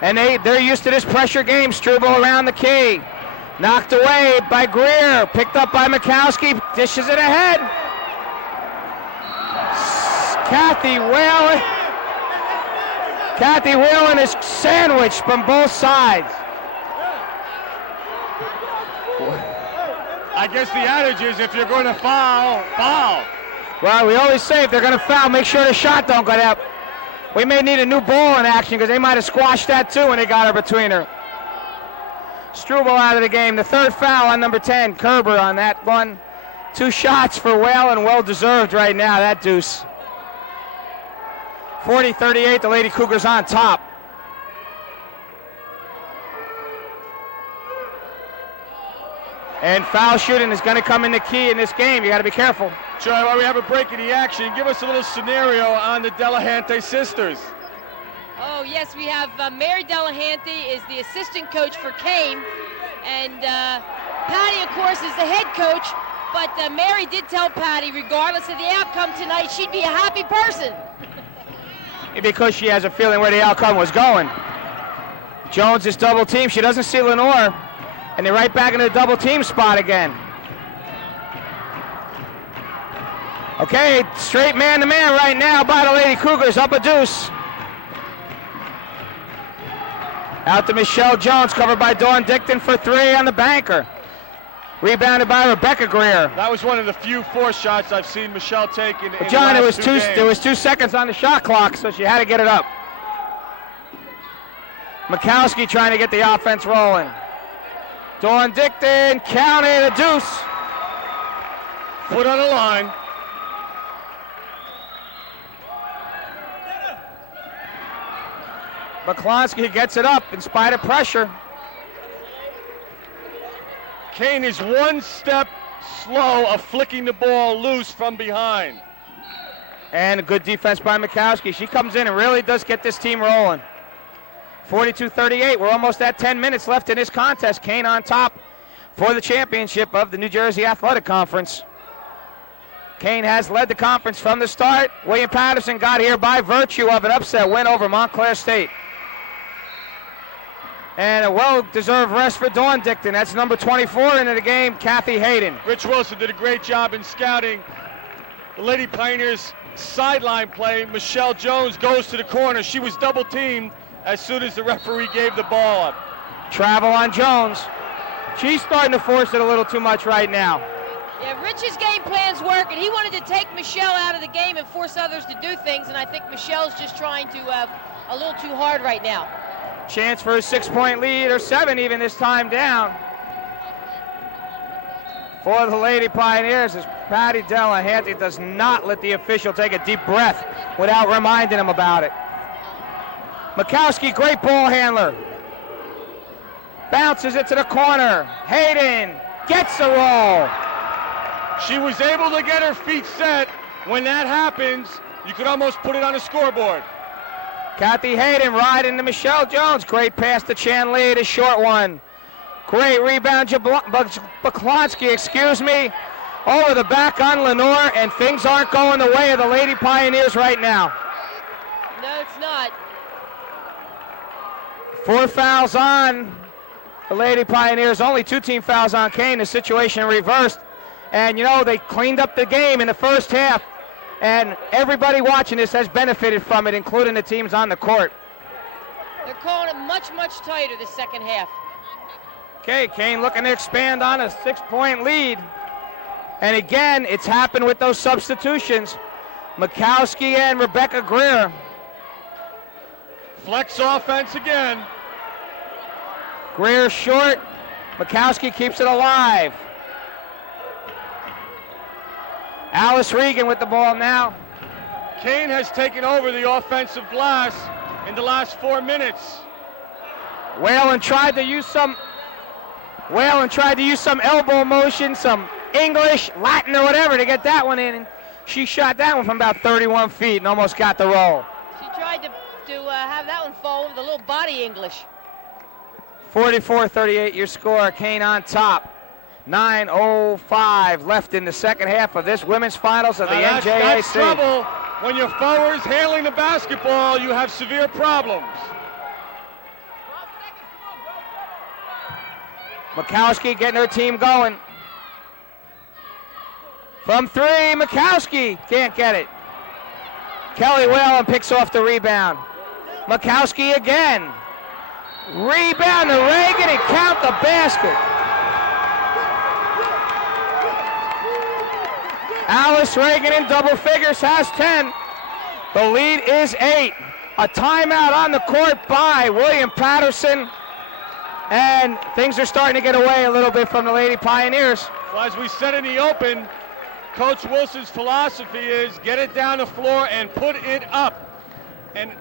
and they're used to this pressure game. Struble around the key. Knocked away by Greer. Picked up by Mikowski. Dishes it ahead. Kathy Whalen is sandwiched from both sides. I guess the adage is if you're going to foul, foul. Well, we always say if they're going to foul, make sure the shot don't go out. We may need a new ball in action because they might have squashed that too when they got her between her. Struble out of the game. The third foul on number 10, Kerber on that one. 2 shots for Whalen, well deserved right now, that deuce. 40-38, the Lady Cougars on top. And foul shooting is going to come in the key in this game. You got to be careful. Joy, while we have a break in the action, give us a little scenario on the Delahante sisters. Oh, yes, we have Mary Delahante is the assistant coach for Kean, and Patty, of course, is the head coach, but Mary did tell Patty, regardless of the outcome tonight, she'd be a happy person. Because she has a feeling where the outcome was going. Jones is double teamed. She doesn't see Lenore, and they're right back in the double team spot again. Okay, straight man-to-man right now by the Lady Cougars, up a deuce. Out to Michelle Jones, covered by Dawn Dickton for 3 on the banker. Rebounded by Rebecca Greer. That was one of the few forced shots I've seen Michelle take in John, the there last was 2 seconds on the shot clock, so she had to get it up. Mikowski trying to get the offense rolling. Dawn Dickton counted a deuce. Foot on the line. McClonsky gets it up in spite of pressure. Kean is one step slow of flicking the ball loose from behind. And a good defense by Mikowski. She comes in and really does get this team rolling. 42-38, we're almost at 10 minutes left in this contest. Kean on top for the championship of the New Jersey Athletic Conference. Kean has led the conference from the start. William Paterson got here by virtue of an upset win over Montclair State. And a well-deserved rest for Dawn Dickton. That's number 24 into the game, Kathy Hayden. Rich Wilson did a great job in scouting the Lady Pioneers sideline play. Michelle Jones goes to the corner. She was double-teamed as soon as the referee gave the ball up. Travel on Jones. She's starting to force it a little too much right now. Yeah, Rich's game plan's work, and he wanted to take Michelle out of the game and force others to do things, and I think Michelle's just trying to a little too hard right now. Chance for a 6-point lead, or 7 even this time down. For the Lady Pioneers, as Patty Delahante does not let the official take a deep breath without reminding him about it. Mikowski, great ball handler. Bounces it to the corner. Hayden gets the roll. She was able to get her feet set. When that happens, you could almost put it on a scoreboard. Kathy Hayden riding to Michelle Jones. Great pass to Chan Lee, the short one. Great rebound, Baklonsky, excuse me. Over the back on Lenore, and things aren't going the way of the Lady Pioneers right now. No, it's not. 4 fouls on the Lady Pioneers, only 2 team fouls on Kean. The situation reversed. And, you know, they cleaned up the game in the first half. And everybody watching this has benefited from it, including the teams on the court. They're calling it much, much tighter the second half. Okay, Kean looking to expand on a 6-point lead. And again, it's happened with those substitutions. Mikowski and Rebecca Greer. Flex offense again. Greer short. Mikowski keeps it alive. Alice Regan with the ball now. Kean has taken over the offensive glass in the last 4 minutes. Whalen tried to use some elbow motion, some English, Latin, or whatever to get that one in. And she shot that one from about 31 feet and almost got the roll. She tried to have that one fall with a little body English. 44-38 your score. Kean on top. 9:05 left in the second half of this women's finals of the NJAC. That's trouble. When your forward's handling the basketball, you have severe problems. Mikowski getting her team going. From 3, Mikowski can't get it. Kelly Whalen picks off the rebound. Mikowski again. Rebound to Reagan and count the basket. Alice Reagan in double figures has 10. The lead is 8. A timeout on the court by William Paterson. And things are starting to get away a little bit from the Lady Pioneers. Well, as we said in the open, Coach Wilson's philosophy is get it down the floor and put it up. And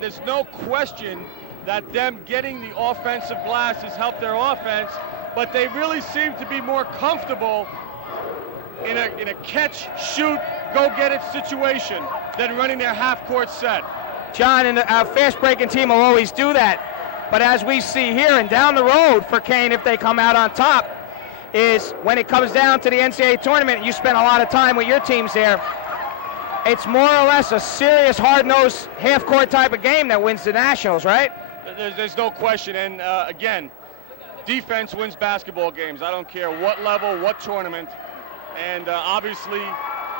there's no question that them getting the offensive glass has helped their offense, but they really seem to be more comfortable in a catch, shoot, go get it situation than running their half-court set. John, and a fast-breaking team will always do that. But as we see here and down the road for Kean, if they come out on top, is when it comes down to the NCAA tournament, you spend a lot of time with your teams there. It's more or less a serious, hard-nosed, half-court type of game that wins the Nationals, right? There's no question, and again, defense wins basketball games. I don't care what level, what tournament. And obviously,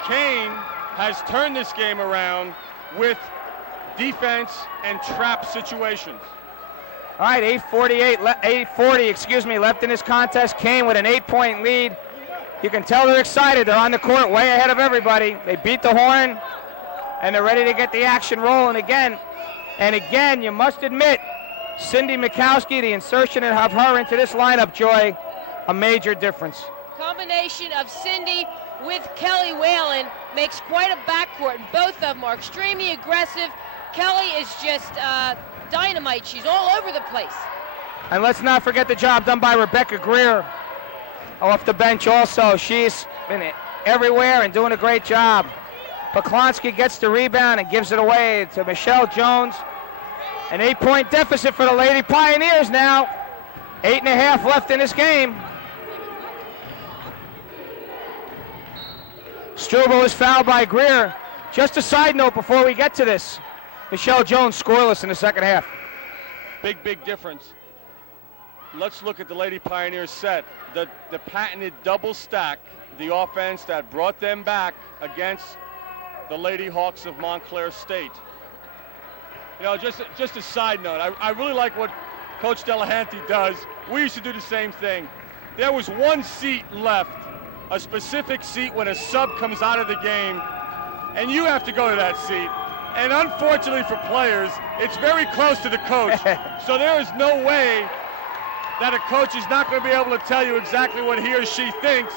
Kean has turned this game around with defense and trap situations. All right, 8:40 left in this contest. Kean with an 8-point lead. You can tell they're excited. They're on the court way ahead of everybody. They beat the horn, and they're ready to get the action rolling again. And again, you must admit, Cindy Mikowski, the insertion of her into this lineup, Joy, a major difference. Combination of Cindy with Kelly Whalen makes quite a backcourt. Both of them are extremely aggressive. Kelly is just dynamite. She's all over the place. And let's not forget the job done by Rebecca Greer off the bench also. She's been everywhere and doing a great job. Poklonsky gets the rebound and gives it away to Michelle Jones. An 8-point deficit for the Lady Pioneers now. 8.5 left in this game. Struble is fouled by Greer. Just a side note before we get to this. Michelle Jones scoreless in the second half. Big difference. Let's look at the Lady Pioneers set. The patented double stack, the offense that brought them back against the Lady Hawks of Montclair State. You know, just a side note, I really like what Coach Delahanty does. We used to do the same thing. There was one seat left, a specific seat when a sub comes out of the game, and you have to go to that seat. And unfortunately for players, it's very close to the coach. So there is no way that a coach is not going to be able to tell you exactly what he or she thinks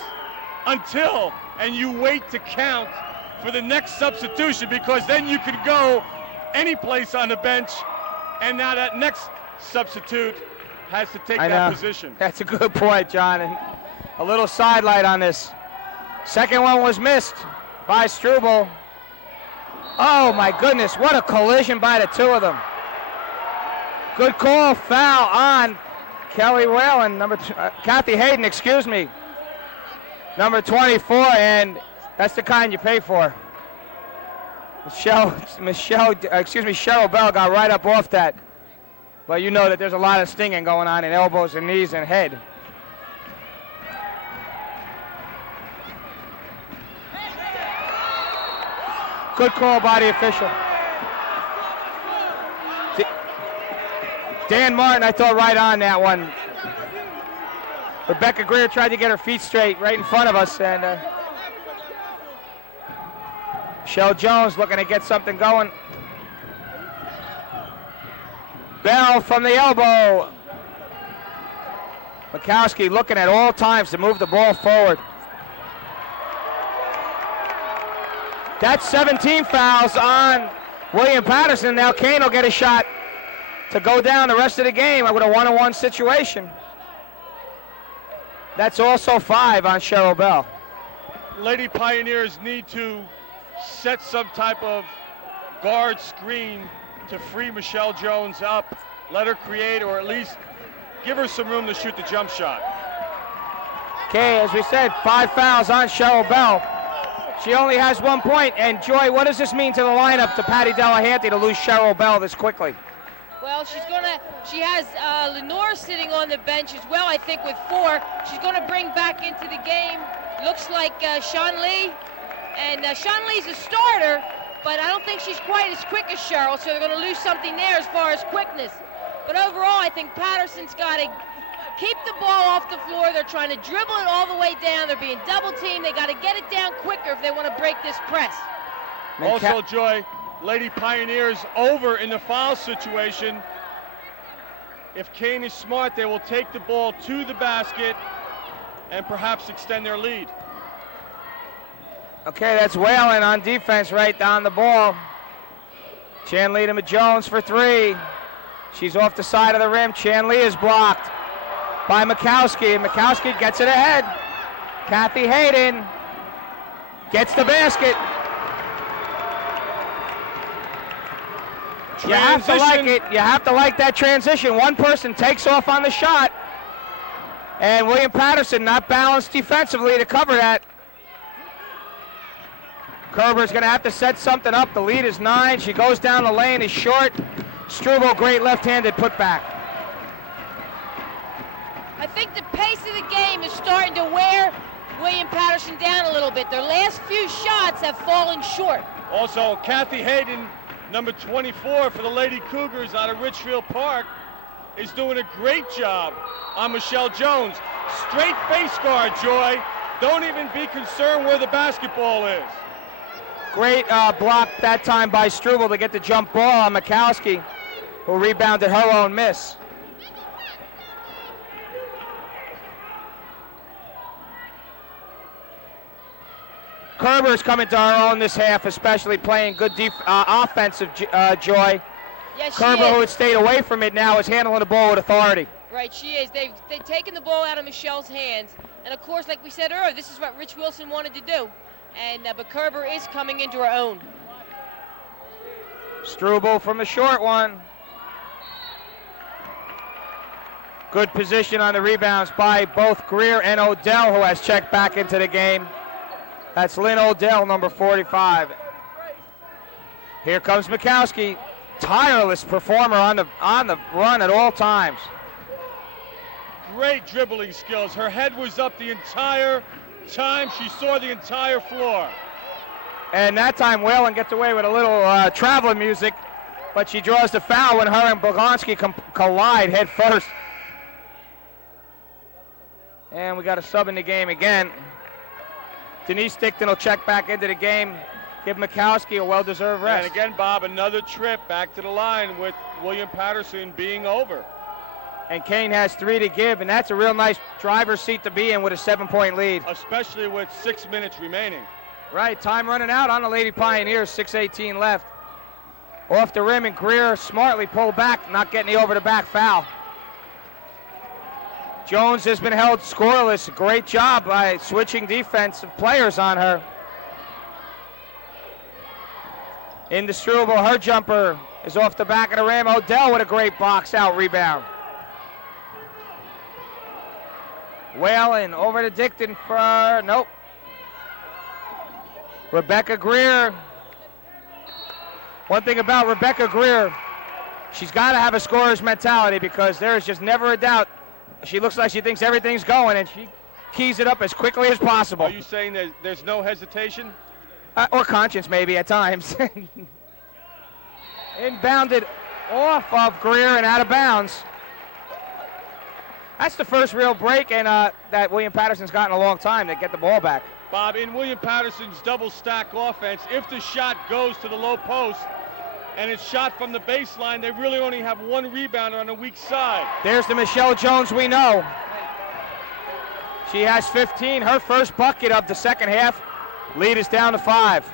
until, and you wait to count for the next substitution, because then you can go any place on the bench And now that next substitute has to take that position. That's a good point, John. And a little sidelight on this. Second one was missed by Struble. Oh my goodness, what a collision by the two of them. Good call, foul on Kelly Whalen, Kathy Hayden, excuse me. Number 24, and that's the kind you pay for. Cheryl Bell got right up off that. But you know that there's a lot of stinging going on in elbows and knees and head. Good call by the official. Dan Martin, I thought right on that one. Rebecca Greer tried to get her feet straight right in front of us, and Michelle Jones looking to get something going. Bell from the elbow. Mikowski looking at all times to move the ball forward. That's 17 fouls on William Paterson. Now Kean will get a shot to go down the rest of the game with a one-on-one situation. That's also 5 on Cheryl Bell. Lady Pioneers need to set some type of guard screen to free Michelle Jones up, let her create, or at least give her some room to shoot the jump shot. Okay, as we said, 5 fouls on Cheryl Bell. She only has 1 point. And Joy, what does this mean to the lineup, to Patty Delahanty, to lose Cheryl Bell this quickly? Well, she has Lenore sitting on the bench as well, I think, with 4. She's gonna bring back into the game, looks like Sean Lee. And Sean Lee's a starter, but I don't think she's quite as quick as Cheryl, so they're gonna lose something there as far as quickness. But overall, I think Patterson's gotta keep the ball off the floor. They're trying to dribble it all the way down. They're being double teamed. They gotta get it down quicker if they wanna break this press. Also, Joy, Lady Pioneers over in the foul situation. If Kean is smart, they will take the ball to the basket and perhaps extend their lead. Okay, that's Whalen on defense right down the ball. Chanley Jones for 3. She's off the side of the rim. Chanley is blocked by Mikowski. Mikowski gets it ahead. Kathy Hayden gets the basket. You have to like it. You have to like that transition. One person takes off on the shot, and William Paterson not balanced defensively to cover that. Kerber's going to have to set something up. The lead is 9. She goes down the lane, is short. Struble, great left-handed putback. I think the pace of the game is starting to wear William Paterson down a little bit. Their last few shots have fallen short. Also, Kathy Hayden, number 24 for the Lady Cougars out of Richfield Park, is doing a great job on Michelle Jones. Straight face guard, Joy. Don't even be concerned where the basketball is. Great block that time by Struble to get the jump ball on Mikowski, who rebounded her own miss. Kerber's coming to her own this half, especially playing good offensive Joy. Yes, Kerber, who had stayed away from it now, is handling the ball with authority. Right, she is. They've taken the ball out of Michelle's hands. And of course, like we said earlier, this is what Rich Wilson wanted to do. And but Kerber is coming into her own. Struble from the short one. Good position on the rebounds by both Greer and Odell, who has checked back into the game. That's Lynn Odell, number 45. Here comes Mikowski. Tireless performer on the run at all times. Great dribbling skills. Her head was up the entire time. She saw the entire floor. And that time Whalen gets away with a little traveling music, but she draws the foul when her and Bogonski collide head first. And we got a sub in the game again. Denise Dickton will check back into the game, give Mikowski a well-deserved rest. And again, Bob, another trip back to the line with William Paterson being over. And Kean has 3 to give, and that's a real nice driver's seat to be in with a 7-point lead. Especially with 6 minutes remaining. Right, time running out on the Lady Pioneers, 6:18 left. off the rim, and Greer smartly pulled back, not getting the over-the-back foul. Jones has been held scoreless. Great job by switching defensive players on her. Into Struble, her jumper is off the back of the rim. Odell with a great box out rebound. Whalen over to Dicton for, nope. Rebecca Greer. One thing about Rebecca Greer, she's got to have a scorer's mentality because there is just never a doubt. She looks like she thinks everything's going, and she keys it up as quickly as possible. Are you saying that there's no hesitation? Or conscience, maybe, at times. Inbounded off of Greer and out of bounds. That's the first real break and that William Paterson's gotten a long time to get the ball back. Bob, in William Paterson's double stack offense, if the shot goes to the low post and it's shot from the baseline, they really only have one rebounder on the weak side. There's the Michelle Jones we know. She has 15, her first bucket of the second half. Lead is down to 5.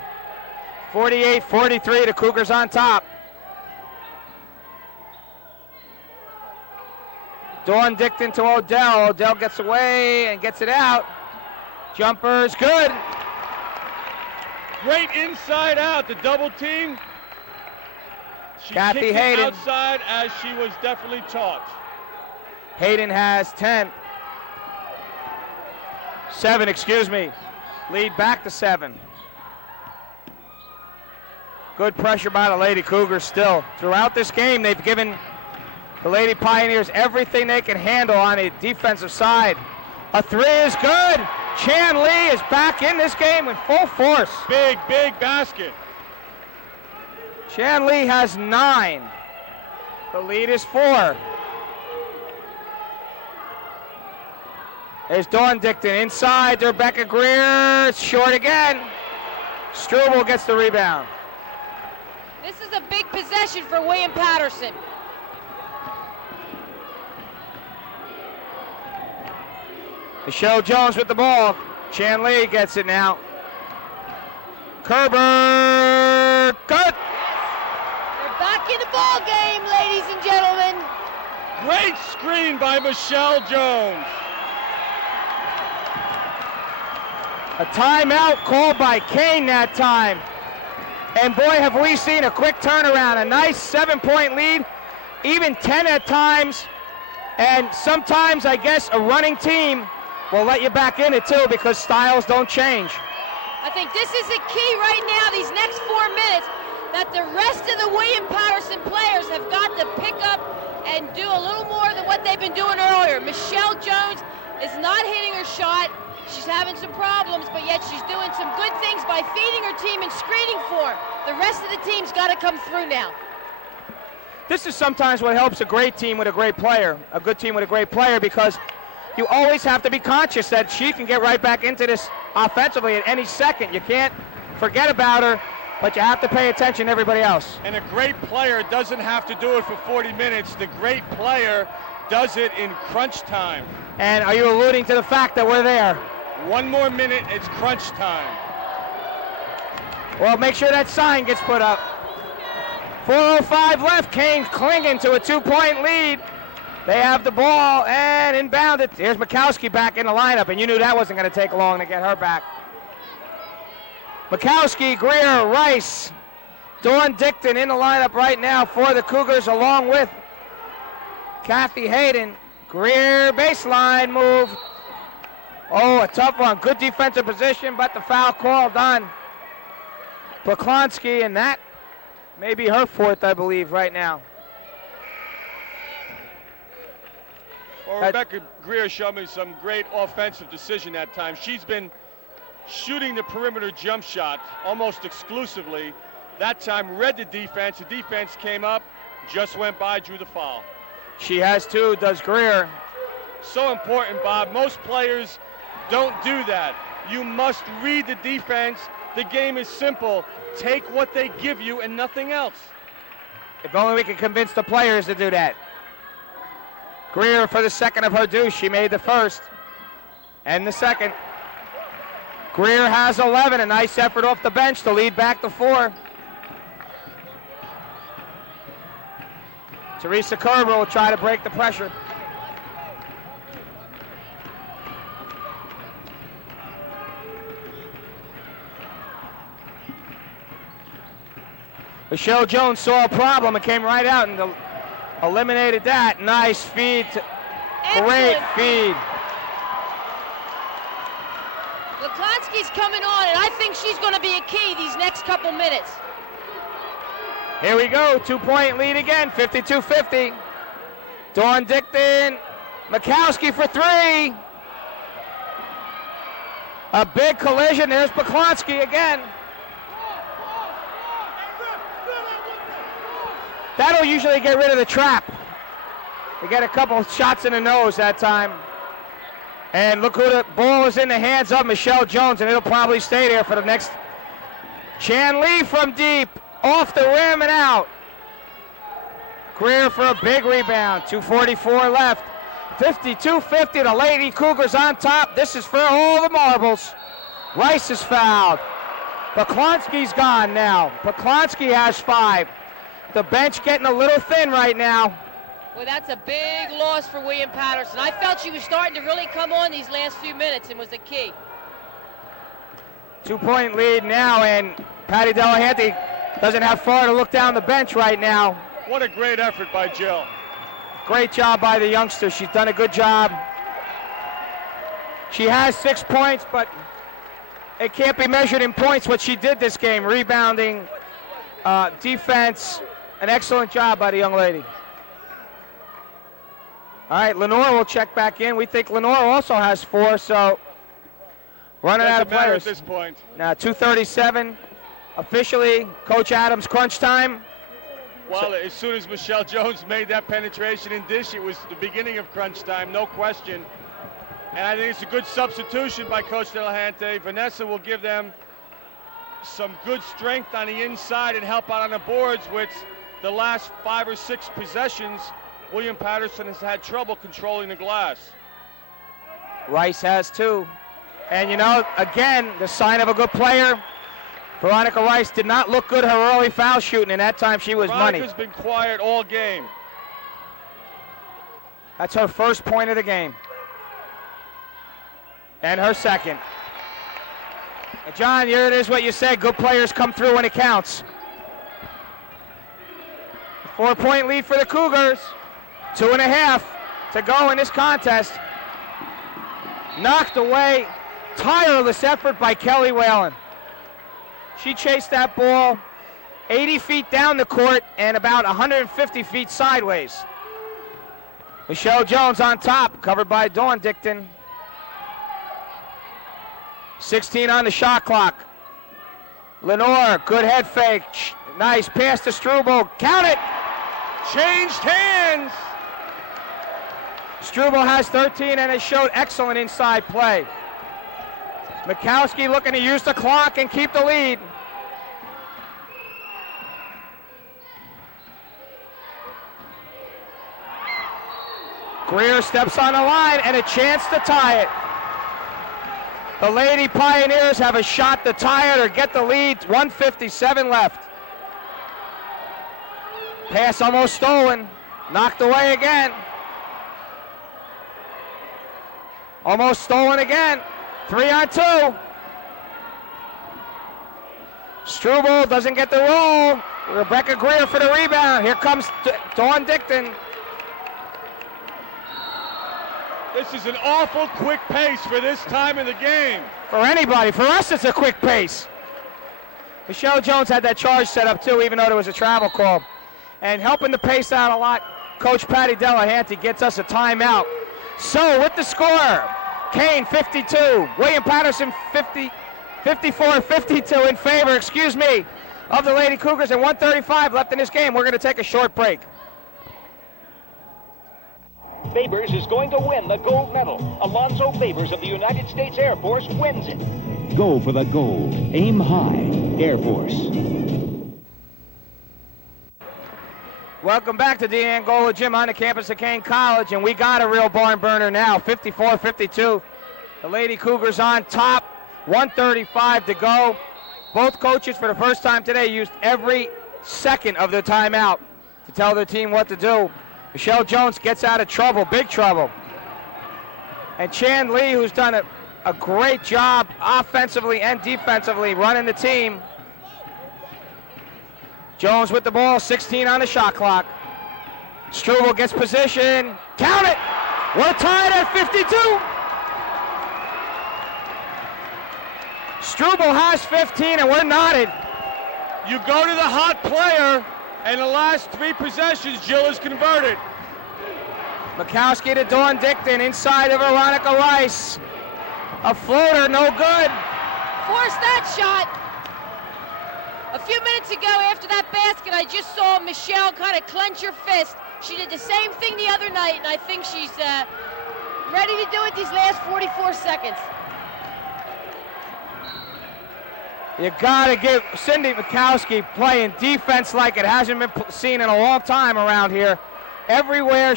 48-43, the Cougars on top. Dawn Dicton to Odell. Odell gets away and gets it out. Jumper is good. Great inside out, the double team. She Kathy kicked Hayden. it outside as she was definitely taught. Hayden has 10. 7, excuse me. Lead back to 7. Good pressure by the Lady Cougars still. Throughout this game, they've given the Lady Pioneers everything they can handle on the defensive side. A 3 is good. Chan Lee is back in this game with full force. Big basket. Chan Lee has 9. The lead is 4. There's Dawn Dicton inside to Rebecca Greer. It's short again. Struble gets the rebound. This is a big possession for William Paterson. Michelle Jones with the ball. Chan Lee gets it now. Kerber, good. They're back in the ball game, ladies and gentlemen. Great screen by Michelle Jones. A timeout called by Kean that time. And boy, have we seen a quick turnaround. A nice 7-point lead, even 10 at times. And sometimes, I guess, a running team will let you back in it too because styles don't change. I think this is the key right now, these next 4 minutes, that the rest of the William Paterson players have got to pick up and do a little more than what they've been doing earlier. Michelle Jones is not hitting her shot. She's having some problems, but yet she's doing some good things by feeding her team and screening for her. The rest of the team's got to come through now. This is sometimes what helps a great team with a great player, a good team with a great player, because you always have to be conscious that she can get right back into this offensively at any second. You can't forget about her, but you have to pay attention to everybody else. And a great player doesn't have to do it for 40 minutes. The great player does it in crunch time. And are you alluding to the fact that we're there? 1 more minute, it's crunch time. Well, make sure that sign gets put up. 4:05 left, Kean clinging to a 2-point lead. They have the ball and inbounded. Here's Mikowski back in the lineup, and you knew that wasn't going to take long to get her back. Mikowski, Greer, Rice, Dawn Dicton in the lineup right now for the Cougars, along with Kathy Hayden. Greer, baseline move. Oh, a tough one. Good defensive position, but the foul called on Poklonsky, and that may be her 4th, I believe, right now. Well, Rebecca Greer showed me some great offensive decision that time. She's been shooting the perimeter jump shot almost exclusively. That time read the defense. The defense came up, just went by, drew the foul. She has 2, does Greer. So important, Bob. Most players don't do that. You must read the defense. The game is simple. Take what they give you and nothing else. If only we could convince the players to do that. Greer for the second of her deuce. She made the first and the second. Greer has 11. A nice effort off the bench to lead back to 4. Teresa Kerber will try to break the pressure. Michelle Jones saw a problem and came right out and eliminated that. Nice feed. Great feed. Luklanski's coming on, and I think she's going to be a key these next couple minutes. Here we go, 2-point lead again, 52-50. Dawn Dickton, Mikowski for three. A big collision, there's Luklanski again. That'll usually get rid of the trap. We get a couple shots in the nose that time. And look who the ball is in the hands of, Michelle Jones, and it'll probably stay there for the next. Chan Lee from deep, off the rim and out. Greer for a big rebound, 2:44 left. 52-50, the Lady Cougars on top. This is for all the marbles. Rice is fouled. Poklonski's gone now. Poklonski has 5. The bench getting a little thin right now. Well, that's a big loss for William Paterson. I felt she was starting to really come on these last few minutes and was the key. 2-point lead now, and Patty Delahanty doesn't have far to look down the bench right now. What a great effort by Jill. Great job by the youngster. She's done a good job. She has 6 points, but it can't be measured in points what she did this game. Rebounding, defense, an excellent job by the young lady. All right, Lenore will check back in. We think Lenore also has 4, so running out of players. At this point. Now 2:37, officially Coach Adams crunch time. Well, as soon as Michelle Jones made that penetration and dish, it was the beginning of crunch time, no question. And I think it's a good substitution by Coach Delahanty. Vanessa will give them some good strength on the inside and help out on the boards, which the last 5 or 6 possessions, William Paterson has had trouble controlling the glass. Rice has 2. And you know, again, the sign of a good player. Veronica Rice did not look good her early foul shooting, and that time she was money. Veronica's been quiet all game. That's her first point of the game. And her second. John, here it is what you said, good players come through when it counts. 4-point lead for the Cougars. 2.5 to go in this contest. Knocked away, tireless effort by Kelly Whalen. She chased that ball 80 feet down the court and about 150 feet sideways. Michelle Jones on top, covered by Dawn Dickton. 16 on the shot clock. Lenore, good head fake. Nice pass to Struble. Count it! Changed hands! Struble has 13 and has showed excellent inside play. Mikowski looking to use the clock and keep the lead. Greer steps on the line and a chance to tie it. The Lady Pioneers have a shot to tie it or get the lead. 1:57 left. Pass almost stolen. Knocked away again. Almost stolen again. 3 on 2. Struble doesn't get the roll. Rebecca Greer for the rebound. Here comes Dawn Dickton. This is an awful quick pace for this time of the game. For anybody. For us, it's a quick pace. Michelle Jones had that charge set up too, even though there was a travel call. And helping the pace out a lot, Coach Patty Delahanty gets us a timeout. So with the score, Kean 52, William Paterson 54-52 in favor, of the Lady Cougars, and 1:35 left in this game. We're going to take a short break. Babers is going to win the gold medal. Alonzo Babers of the United States Air Force wins it. Go for the gold. Aim high. Air Force. Welcome back to the Angola Gym on the campus of Kean College, and we got a real barn burner now, 54-52. The Lady Cougars on top, 1:35 to go. Both coaches for the first time today used every second of the timeout to tell their team what to do. Michelle Jones gets out of trouble, big trouble. And Chan Lee, who's done a great job offensively and defensively running the team. Jones with the ball, 16 on the shot clock. Struble gets position, count it! We're tied at 52. Struble has 15 and we're knotted. You go to the hot player, and the last 3 possessions, Jill is converted. Mikowski to Dawn Dickton, inside of Veronica Rice. A floater, no good. Force that shot. A few minutes ago after that basket, I just saw Michelle kind of clench her fist. She did the same thing the other night, and I think she's ready to do it these last 44 seconds. You gotta give Cindy Mikowski playing defense like it hasn't been seen in a long time around here. Everywhere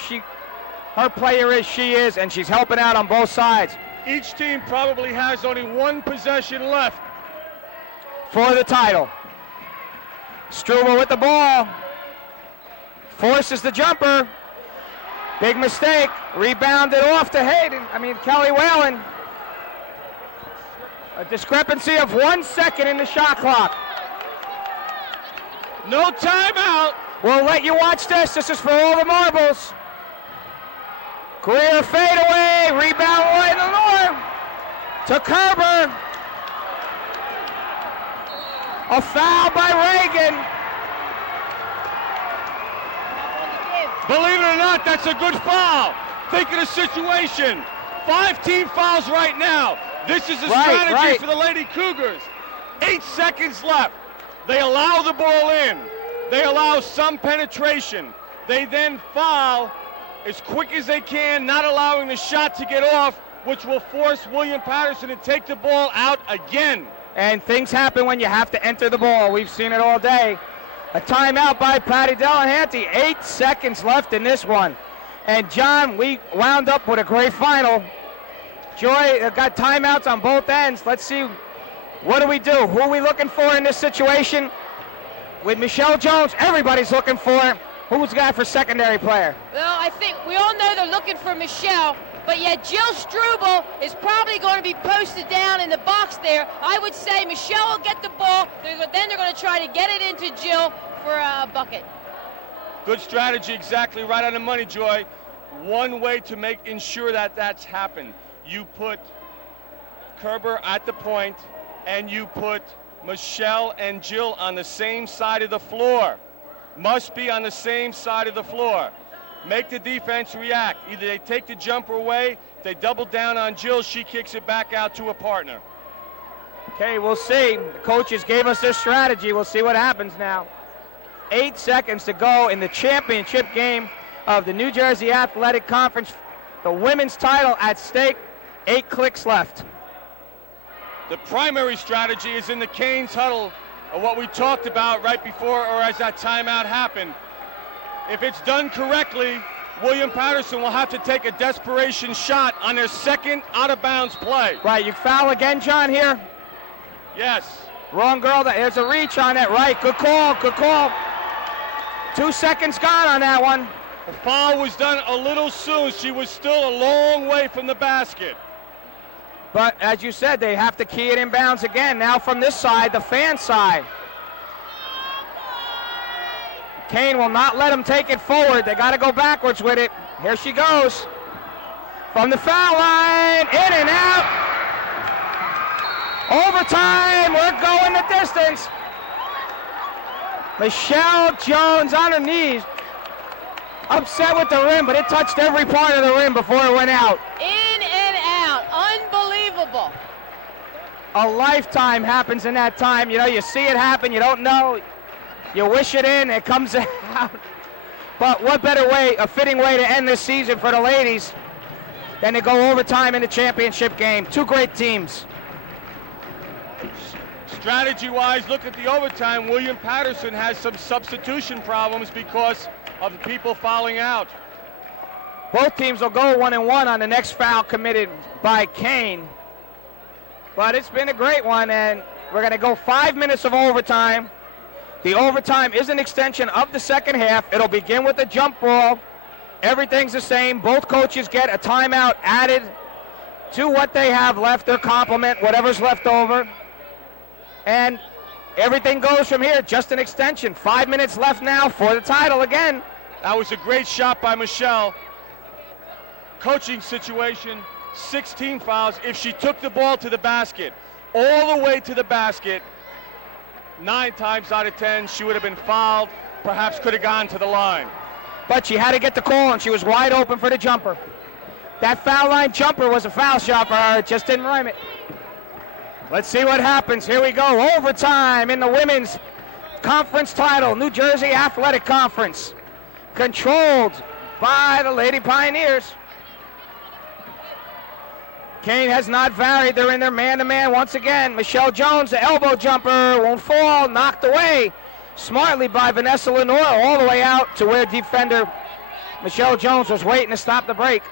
her player is, she is, and she's helping out on both sides. Each team probably has only 1 possession left for the title. Struble with the ball. Forces the jumper. Big mistake. Rebounded off to Kelly Whalen. A discrepancy of 1 second in the shot clock. No timeout. We'll let you watch this. This is for all the marbles. Career fadeaway. Rebound Lloyd Lenore to Kerber. A foul by Reagan. Believe it or not, that's a good foul. Think of the situation. 5 team fouls right now. This is a strategy for the Lady Cougars. 8 seconds left. They allow the ball in. They allow some penetration. They then foul as quick as they can, not allowing the shot to get off, which will force William Paterson to take the ball out again. And things happen when you have to enter the ball. We've seen it all day. A timeout by Patty Delahanty. 8 seconds left in this one. And John, we wound up with a great final. Joy got timeouts on both ends. Let's see, what do we do? Who are we looking for in this situation? With Michelle Jones, everybody's looking for her. Who's the guy for secondary player? Well, I think we all know they're looking for Michelle, but yet Jill Struble is probably going to be posted down in the box there. I would say Michelle will get the ball, then they're going to try to get it into Jill for a bucket. Good strategy, exactly right on the money, Joy. One way to ensure that that's happened. You put Kerber at the point, and you put Michelle and Jill on the same side of the floor. Must be on the same side of the floor. Make the defense react. Either they take the jumper away, they double down on Jill, she kicks it back out to a partner. Okay, we'll see. The coaches gave us their strategy. We'll see what happens now. 8 seconds to go in the championship game of the New Jersey Athletic Conference. The women's title at stake. 8 clicks left. The primary strategy is in the Canes huddle of what we talked about right before or as that timeout happened. If it's done correctly, William Paterson will have to take a desperation shot on their second out-of-bounds play. Right, you foul again, John, here? Yes. Wrong girl. There's a reach on that. Right, good call, good call. 2 seconds gone on that one. The foul was done a little soon. She was still a long way from the basket. But as you said, they have to key it inbounds again. Now from this side, the fan side. Kean will not let them take it forward. They got to go backwards with it. Here she goes. From the foul line, in and out. Overtime, we're going the distance. Michelle Jones on her knees. Upset with the rim, but it touched every part of the rim before it went out. In and out, unbelievable. A lifetime happens in that time. You know, you see it happen, you don't know. You wish it in, it comes out. But what better way, a fitting way to end this season for the ladies than to go overtime in the championship game. 2 great teams. Strategy-wise, look at the overtime. William Paterson has some substitution problems because of people fouling out. Both teams will go 1-1 on the next foul committed by Kean. But it's been a great one, and we're going to go 5 minutes of overtime. The overtime is an extension of the second half. It'll begin with a jump ball. Everything's the same. Both coaches get a timeout added to what they have left, their complement, whatever's left over. And everything goes from here, just an extension. 5 minutes left now for the title again. That was a great shot by Michelle. Coaching situation, 16 fouls. If she took the ball to the basket, all the way to the basket, 9 times out of 10, she would have been fouled, perhaps could have gone to the line. But she had to get the call, and she was wide open for the jumper. That foul line jumper was a foul shot for her. It just didn't rhyme it. Let's see what happens. Here we go. Overtime in the women's conference title, New Jersey Athletic Conference. Controlled by the Lady Pioneers. Kean has not varied. They're in their man-to-man once again. Michelle Jones, the elbow jumper, won't fall, knocked away smartly by Vanessa Lenore, all the way out to where defender Michelle Jones was waiting to stop the break.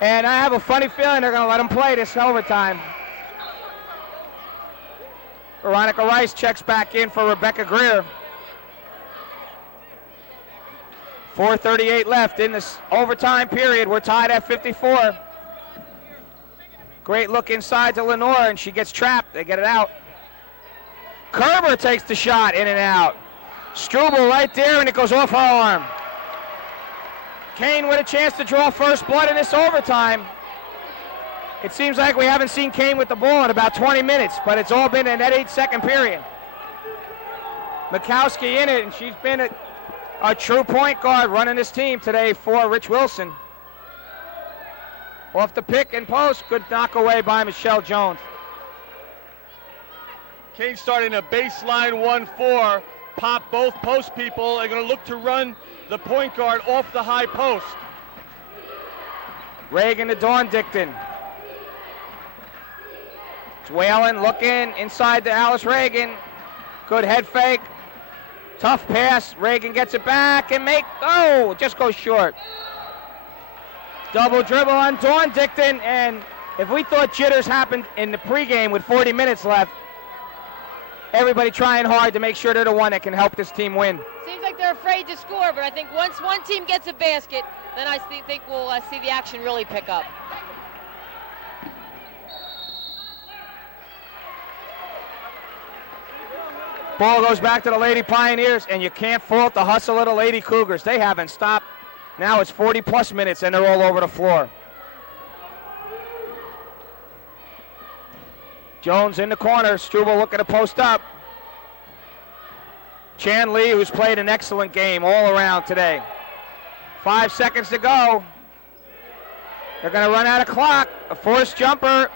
And I have a funny feeling they're going to let them play this overtime. Veronica Rice checks back in for Rebecca Greer. 4:38 left in this overtime period. We're tied at 54. Great look inside to Lenore, and she gets trapped. They get it out. Kerber takes the shot, in and out. Struble right there, and it goes off her arm. Kean with a chance to draw first blood in this overtime. It seems like we haven't seen Kean with the ball in about 20 minutes, but it's all been in that 8-second period. Mikowski in it, and she's been a true point guard running this team today for Rich Wilson. Off the pick and post, good knock away by Michelle Jones. Kean starting a baseline 1-4, pop both post people. They're going to look to run the point guard off the high post. Reagan to Dawn Dicton. It's Whalen looking inside to Alice Reagan. Good head fake. Tough pass. Reagan gets it back and just goes short. Double dribble on Dawn Dicton, and if we thought jitters happened in the pregame with 40 minutes left, everybody trying hard to make sure they're the one that can help this team win. Seems like they're afraid to score, but I think once one team gets a basket, then I think we'll see the action really pick up. Ball goes back to the Lady Pioneers, and you can't fault the hustle of the Lady Cougars. They haven't stopped. Now it's 40-plus minutes, and they're all over the floor. Jones in the corner. Struble looking to post up. Chan Lee, who's played an excellent game all around today. 5 seconds to go. They're going to run out of clock. A forced jumper.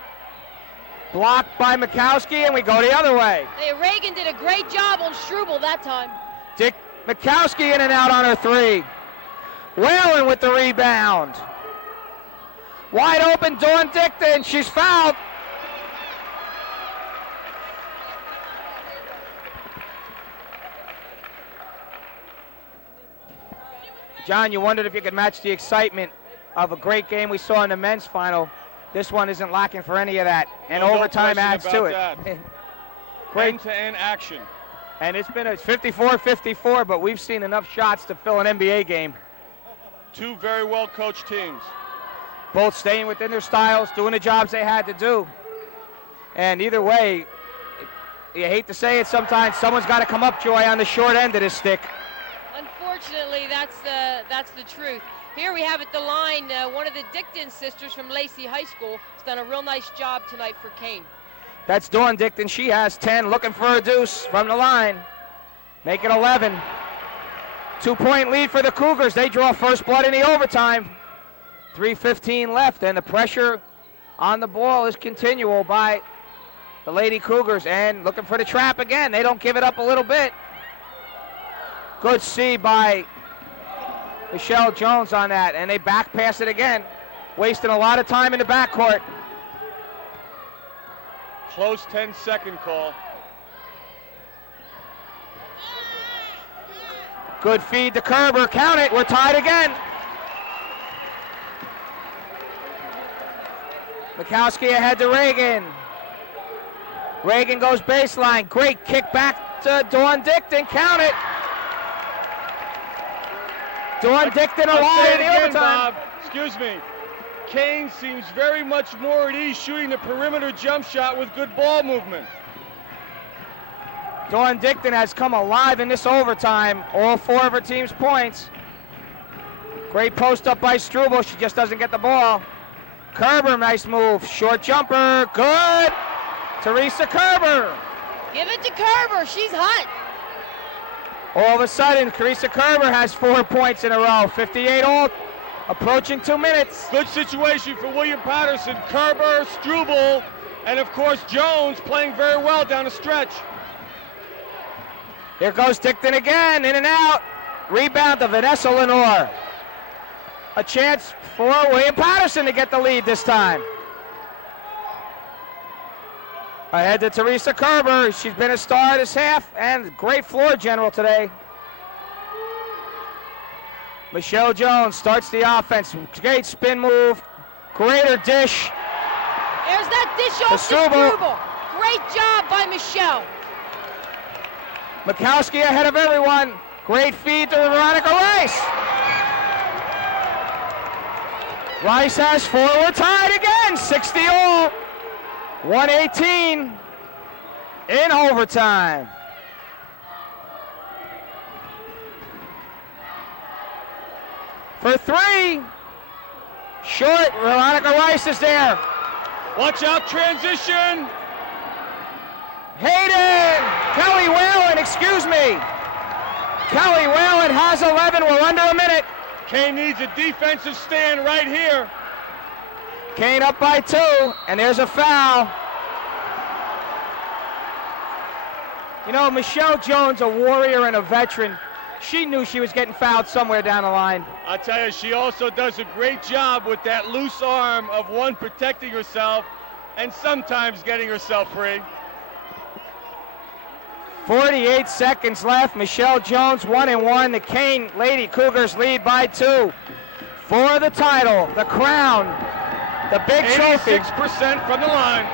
Blocked by Mikowski, and we go the other way. Hey, Reagan did a great job on Struble that time. Dick Mikowski in and out on her three. Whalen with the rebound. Wide open, Dawn Dicton. She's fouled. John, you wondered if you could match the excitement of a great game we saw in the men's final. This one isn't lacking for any of that, and overtime adds to it. Great end-to-end action. And it's been a 54-54, but we've seen enough shots to fill an NBA game. Two very well-coached teams. Both staying within their styles, doing the jobs they had to do. And either way, you hate to say it sometimes, someone's got to come up, Joy, on the short end of this stick. Unfortunately, that's the truth. Here we have at the line one of the Dicton sisters from Lacey High School has done a real nice job tonight for Kean. That's Dawn Dicton. She has 10, looking for a deuce from the line. Make it 11. 2-point lead for the Cougars. They draw first blood in the overtime. 3:15 left, and the pressure on the ball is continual by the Lady Cougars, and looking for the trap again. They don't give it up a little bit. Good see by Michelle Jones on that, and they back pass it again, wasting a lot of time in the backcourt. Close 10-second call. Good feed to Kerber. Count it. We're tied again. Mikowski ahead to Reagan. Reagan goes baseline. Great kick back to Dawn Dickton. Count it. Dawn Dickton alive in the overtime. Bob, excuse me. Kean seems very much more at ease shooting the perimeter jump shot with good ball movement. Dawn Dickton has come alive in this overtime. All 4 of her team's points. Great post up by Struble. She just doesn't get the ball. Kerber, nice move. Short jumper, good. Teresa Kerber. Give it to Kerber, she's hot. All of a sudden, Teresa Kerber has 4 points in a row. 58 all, approaching 2 minutes. Good situation for William Paterson. Kerber, Struble, and of course Jones playing very well down the stretch. Here goes Dickton again, in and out. Rebound to Vanessa Lenore. A chance for William Paterson to get the lead this time. Ahead to Teresa Kerber. She's been a star this half and great floor general today. Michelle Jones starts the offense. Great spin move. Greater dish. There's that dish off to Struble. Great job by Michelle. Mikowski ahead of everyone. Great feed to Veronica Rice. Rice has 4. We're tied again. 60 all. 118 in overtime. For 3. Short. Veronica Rice is there. Watch out, transition. Hayden! Kelly Whalen, excuse me. Kelly Whalen has 11. We're under a minute. Kean needs a defensive stand right here. Kean up by 2, and there's a foul. You know, Michelle Jones, a warrior and a veteran, she knew she was getting fouled somewhere down the line. I tell you, she also does a great job with that loose arm of one protecting herself and sometimes getting herself free. 48 seconds left. Michelle Jones 1-1. The Kean Lady Cougars lead by 2 for the title, the crown, the big trophy. 86% from the line.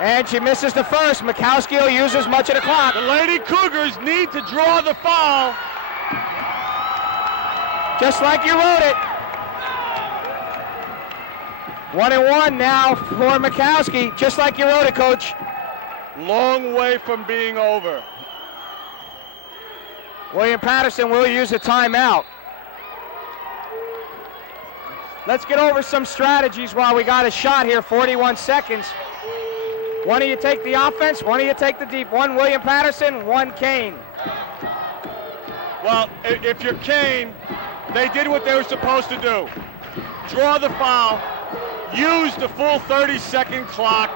And she misses the first. Mikowski will use as much of the clock. The Lady Cougars need to draw the foul. Just like you wrote it. 1-1 now for Mikowski, just like you wrote it, Coach. Long way from being over. William Paterson will use a timeout. Let's get over some strategies while we got a shot here, 41 seconds. One of you take the offense, one of you take the deep. 1 William Paterson, 1 Kean. Well, if you're Kean, they did what they were supposed to do. Draw the foul. Use the full 30-second clock.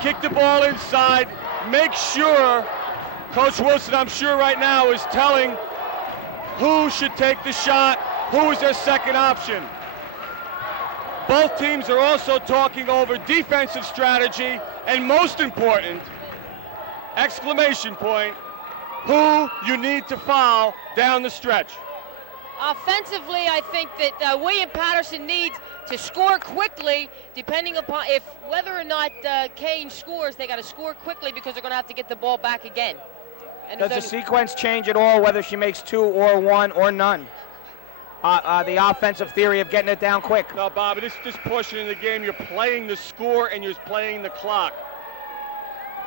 Kick the ball inside. Make sure, Coach Wilson, I'm sure right now, is telling who should take the shot, who is their second option. Both teams are also talking over defensive strategy, and most important, exclamation point, who you need to foul down the stretch. Offensively, I think that William Paterson needs to score quickly, depending upon whether or not Kean scores. They got to score quickly because they're going to have to get the ball back again. And does the sequence change at all, whether she makes 2 or 1 or none? The offensive theory of getting it down quick. No, Bob, this portion of the game, you're playing the score and you're playing the clock.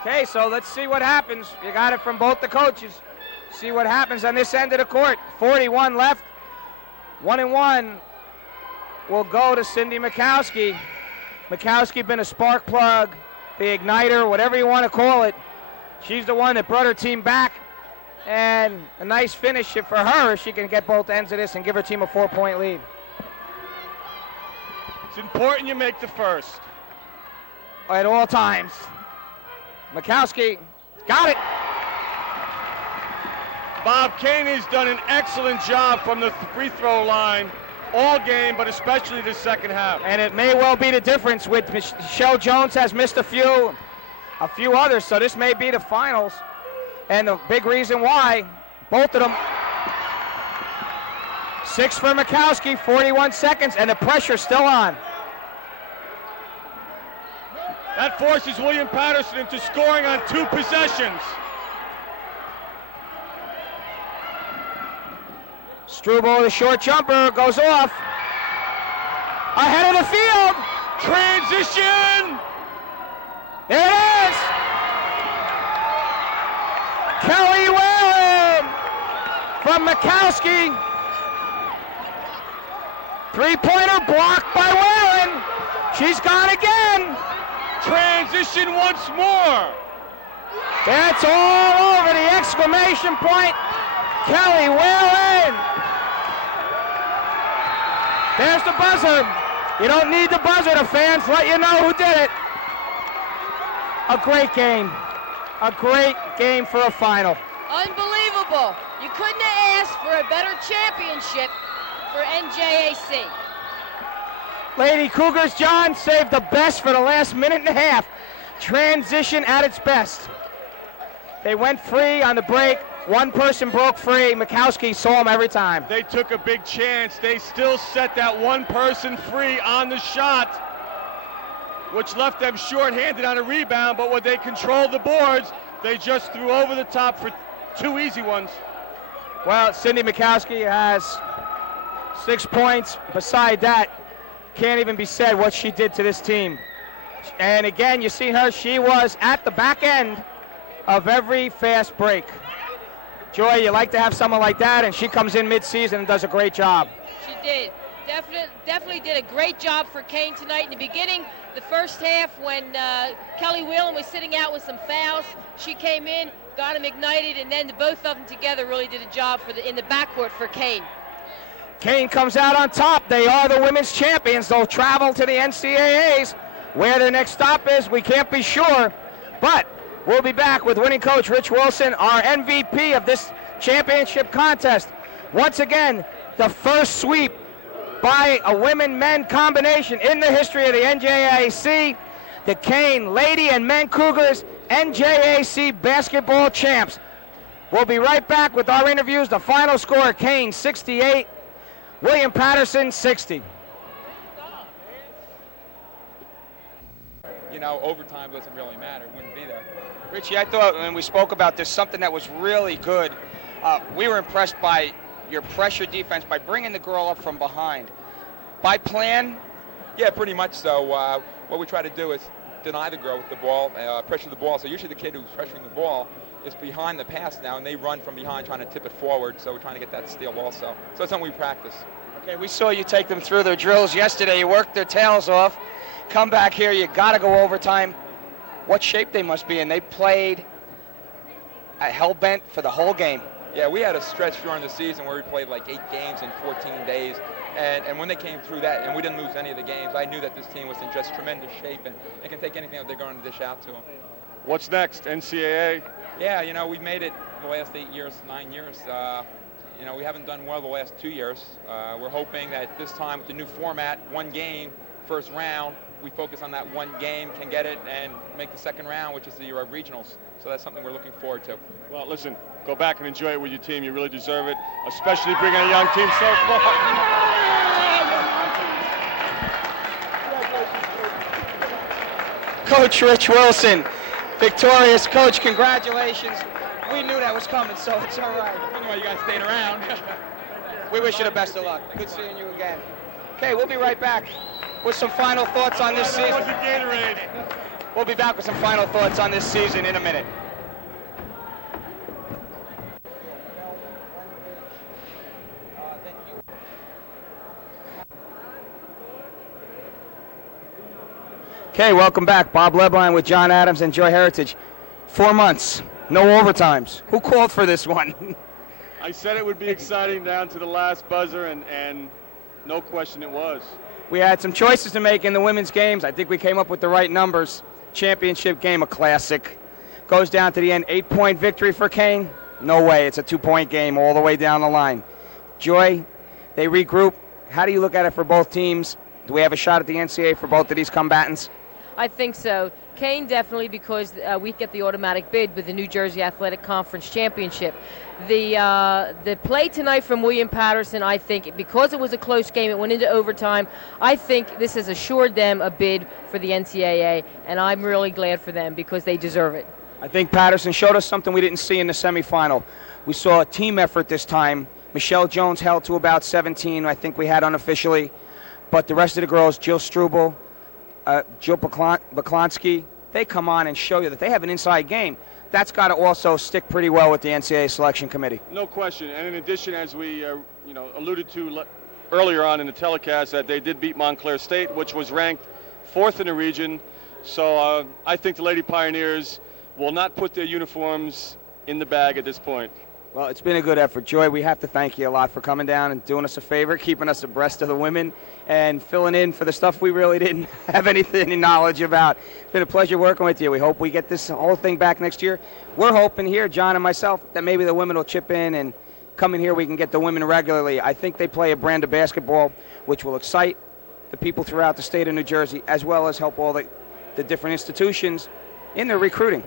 Okay, so let's see what happens. You got it from both the coaches. See what happens on this end of the court. 41 left. 1-1 will go to Cindy Mikowski. Mikowski been a spark plug, the igniter, whatever you want to call it. She's the one that brought her team back. And a nice finish for her. She can get both ends of this and give her team a 4-point lead. It's important you make the first. At all times. Mikowski got it. Bob, Kean has done an excellent job from the free throw line all game, but especially the second half. And it may well be the difference with Michelle Jones has missed a few others, so this may be the finals. And the big reason why, both of them 6 for Mikowski, 41 seconds, and the pressure's still on. That forces William Paterson into scoring on 2 possessions. Struble, the short jumper, goes off. Ahead of the field. Transition! There it is! Kelly Whalen from Mikowski. Three-pointer blocked by Whalen. She's gone again. Transition once more. That's all over the exclamation point. Kelly Whalen. There's the buzzer. You don't need the buzzer. The fans let you know who did it. A great game. A great game for a final. Unbelievable. You couldn't have asked for a better championship for NJAC. Lady Cougars, John, saved the best for the last minute and a half. Transition at its best. They went free on the break. One person broke free. Mikowski saw him every time. They took a big chance. They still set that one person free on the shot, which left them short-handed on a rebound, but when they controlled the boards, they just threw over the top for 2 easy ones. Well, Cindy Mikowski has 6 points. Beside that, can't even be said what she did to this team. And again, you see her, she was at the back end of every fast break. Joy, you like to have someone like that, and she comes in mid-season and does a great job. She did. Definitely did a great job for Kean tonight. In the beginning, the first half, when Kelly Whelan was sitting out with some fouls, she came in, got him ignited, and then both of them together really did a job in the backcourt for Kean. Kean comes out on top. They are the women's champions. They'll travel to the NCAAs. Where their next stop is, we can't be sure, but we'll be back with winning coach Rich Wilson, our MVP of this championship contest. Once again, the first sweep by a women-men combination in the history of the NJAC. The Kean Lady and Men Cougars NJAC basketball champs. We'll be right back with our interviews. The final score, Kean 68, William Paterson 60. You know, overtime doesn't really matter. It wouldn't be there. Richie, I thought when we spoke about this, something that was really good. We were impressed by your pressure defense, by bringing the girl up from behind. By plan? Yeah, pretty much so. What we try to do is deny the girl with the ball, pressure the ball. So usually the kid who's pressuring the ball is behind the pass now, and they run from behind trying to tip it forward. So we're trying to get that steal also. So that's something we practice. Okay, we saw you take them through their drills yesterday. You worked their tails off. Come back here, you got to go overtime. What shape they must be in. They played hell-bent for the whole game. Yeah, we had a stretch during the season where we played like 8 games in 14 days. And when they came through that, and we didn't lose any of the games, I knew that this team was in just tremendous shape, and they can take anything that they're going to dish out to them. What's next, NCAA? Yeah, you know, we've made it the last 8 years, 9 years. You know, we haven't done well the last 2 years. We're hoping that this time with the new format, 1 game, first round, we focus on that 1 game, can get it, and make the second round, which is the regionals. So that's something we're looking forward to. Well, listen, go back and enjoy it with your team. You really deserve it, especially bringing a young team so far. Coach Rich Wilson, victorious. Coach, congratulations. We knew that was coming, so it's all right. I know why you guys stayed around. We wish you the best of luck. Good seeing you again. Okay, we'll be right back with some final thoughts on this season. We'll be back with some final thoughts on this season in a minute. Okay, welcome back. Bob Lebline with John Adams and Joy Heritage. 4 months, no overtimes. Who called for this one? I said it would be exciting down to the last buzzer, and no question it was. We had some choices to make in the women's games. I think we came up with the right numbers. Championship game, a classic. Goes down to the end, 8-point victory for Kean. No way, it's a 2-point game all the way down the line. Joy, they regroup. How do you look at it for both teams? Do we have a shot at the NCAA for both of these combatants? I think so. Kean definitely, because we get the automatic bid with the New Jersey Athletic Conference Championship. The play tonight from William Paterson, I think, because it was a close game, it went into overtime, I think this has assured them a bid for the NCAA, and I'm really glad for them because they deserve it. I think Paterson showed us something we didn't see in the semifinal. We saw a team effort this time. Michelle Jones held to about 17, I think we had unofficially. But the rest of the girls, Jill Struble, Jill Baklonsky, they come on and show you that they have an inside game. That's got to also stick pretty well with the NCAA selection committee. No question. And in addition, as we alluded to earlier on in the telecast, that they did beat Montclair State, which was ranked 4th in the region. So I think the Lady Pioneers will not put their uniforms in the bag at this point. Well, it's been a good effort. Joy, we have to thank you a lot for coming down and doing us a favor, keeping us abreast of the women, and filling in for the stuff we really didn't have any knowledge about. It's been a pleasure working with you. We hope we get this whole thing back next year. We're hoping here, John and myself, that maybe the women will chip in and come in here. We can get the women regularly. I think they play a brand of basketball which will excite the people throughout the state of New Jersey, as well as help all the different institutions in their recruiting.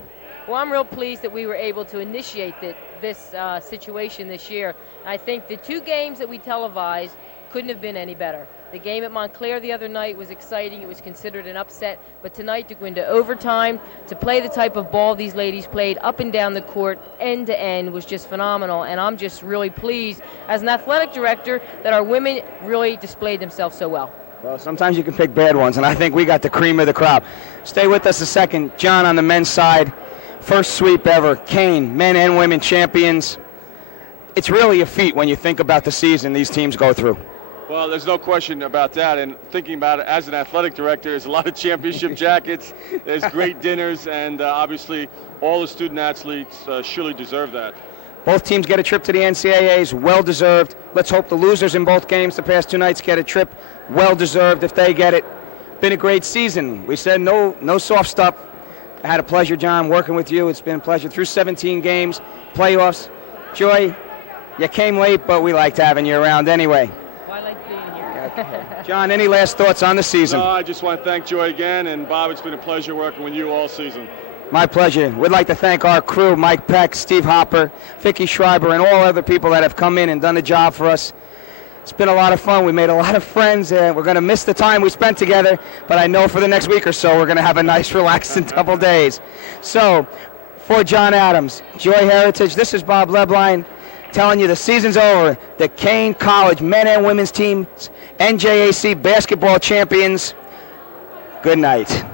Well, I'm real pleased that we were able to initiate this situation this year. I think the 2 games that we televised couldn't have been any better. The game at Montclair the other night was exciting. It was considered an upset. But tonight, to go into overtime, to play the type of ball these ladies played up and down the court, end to end, was just phenomenal. And I'm just really pleased, as an athletic director, that our women really displayed themselves so well. Well, sometimes you can pick bad ones, and I think we got the cream of the crop. Stay with us a second. John, on the men's side, first sweep ever, Kean, men and women champions. It's really a feat when you think about the season these teams go through. Well, there's no question about that, and thinking about it as an athletic director, there's a lot of championship jackets, there's great dinners, and obviously all the student athletes surely deserve that. Both teams get a trip to the NCAAs, well-deserved. Let's hope the losers in both games the past 2 nights get a trip, well-deserved if they get it. Been a great season. We said no soft stuff. I had a pleasure, John, working with you. It's been a pleasure through 17 games, playoffs. Joy, you came late, but we liked having you around anyway. Well, I like being here. John, any last thoughts on the season? No, I just want to thank Joy again, and Bob, it's been a pleasure working with you all season. My pleasure. We'd like to thank our crew, Mike Peck, Steve Hopper, Vicky Schreiber, and all other people that have come in and done the job for us. It's been a lot of fun. We made a lot of friends. We're going to miss the time we spent together, but I know for the next week or so we're going to have a nice, relaxing couple days. So, for John Adams, Joy Heritage, this is Bob Lebline telling you the season's over. The Kean College men and women's teams, NJAC basketball champions. Good night.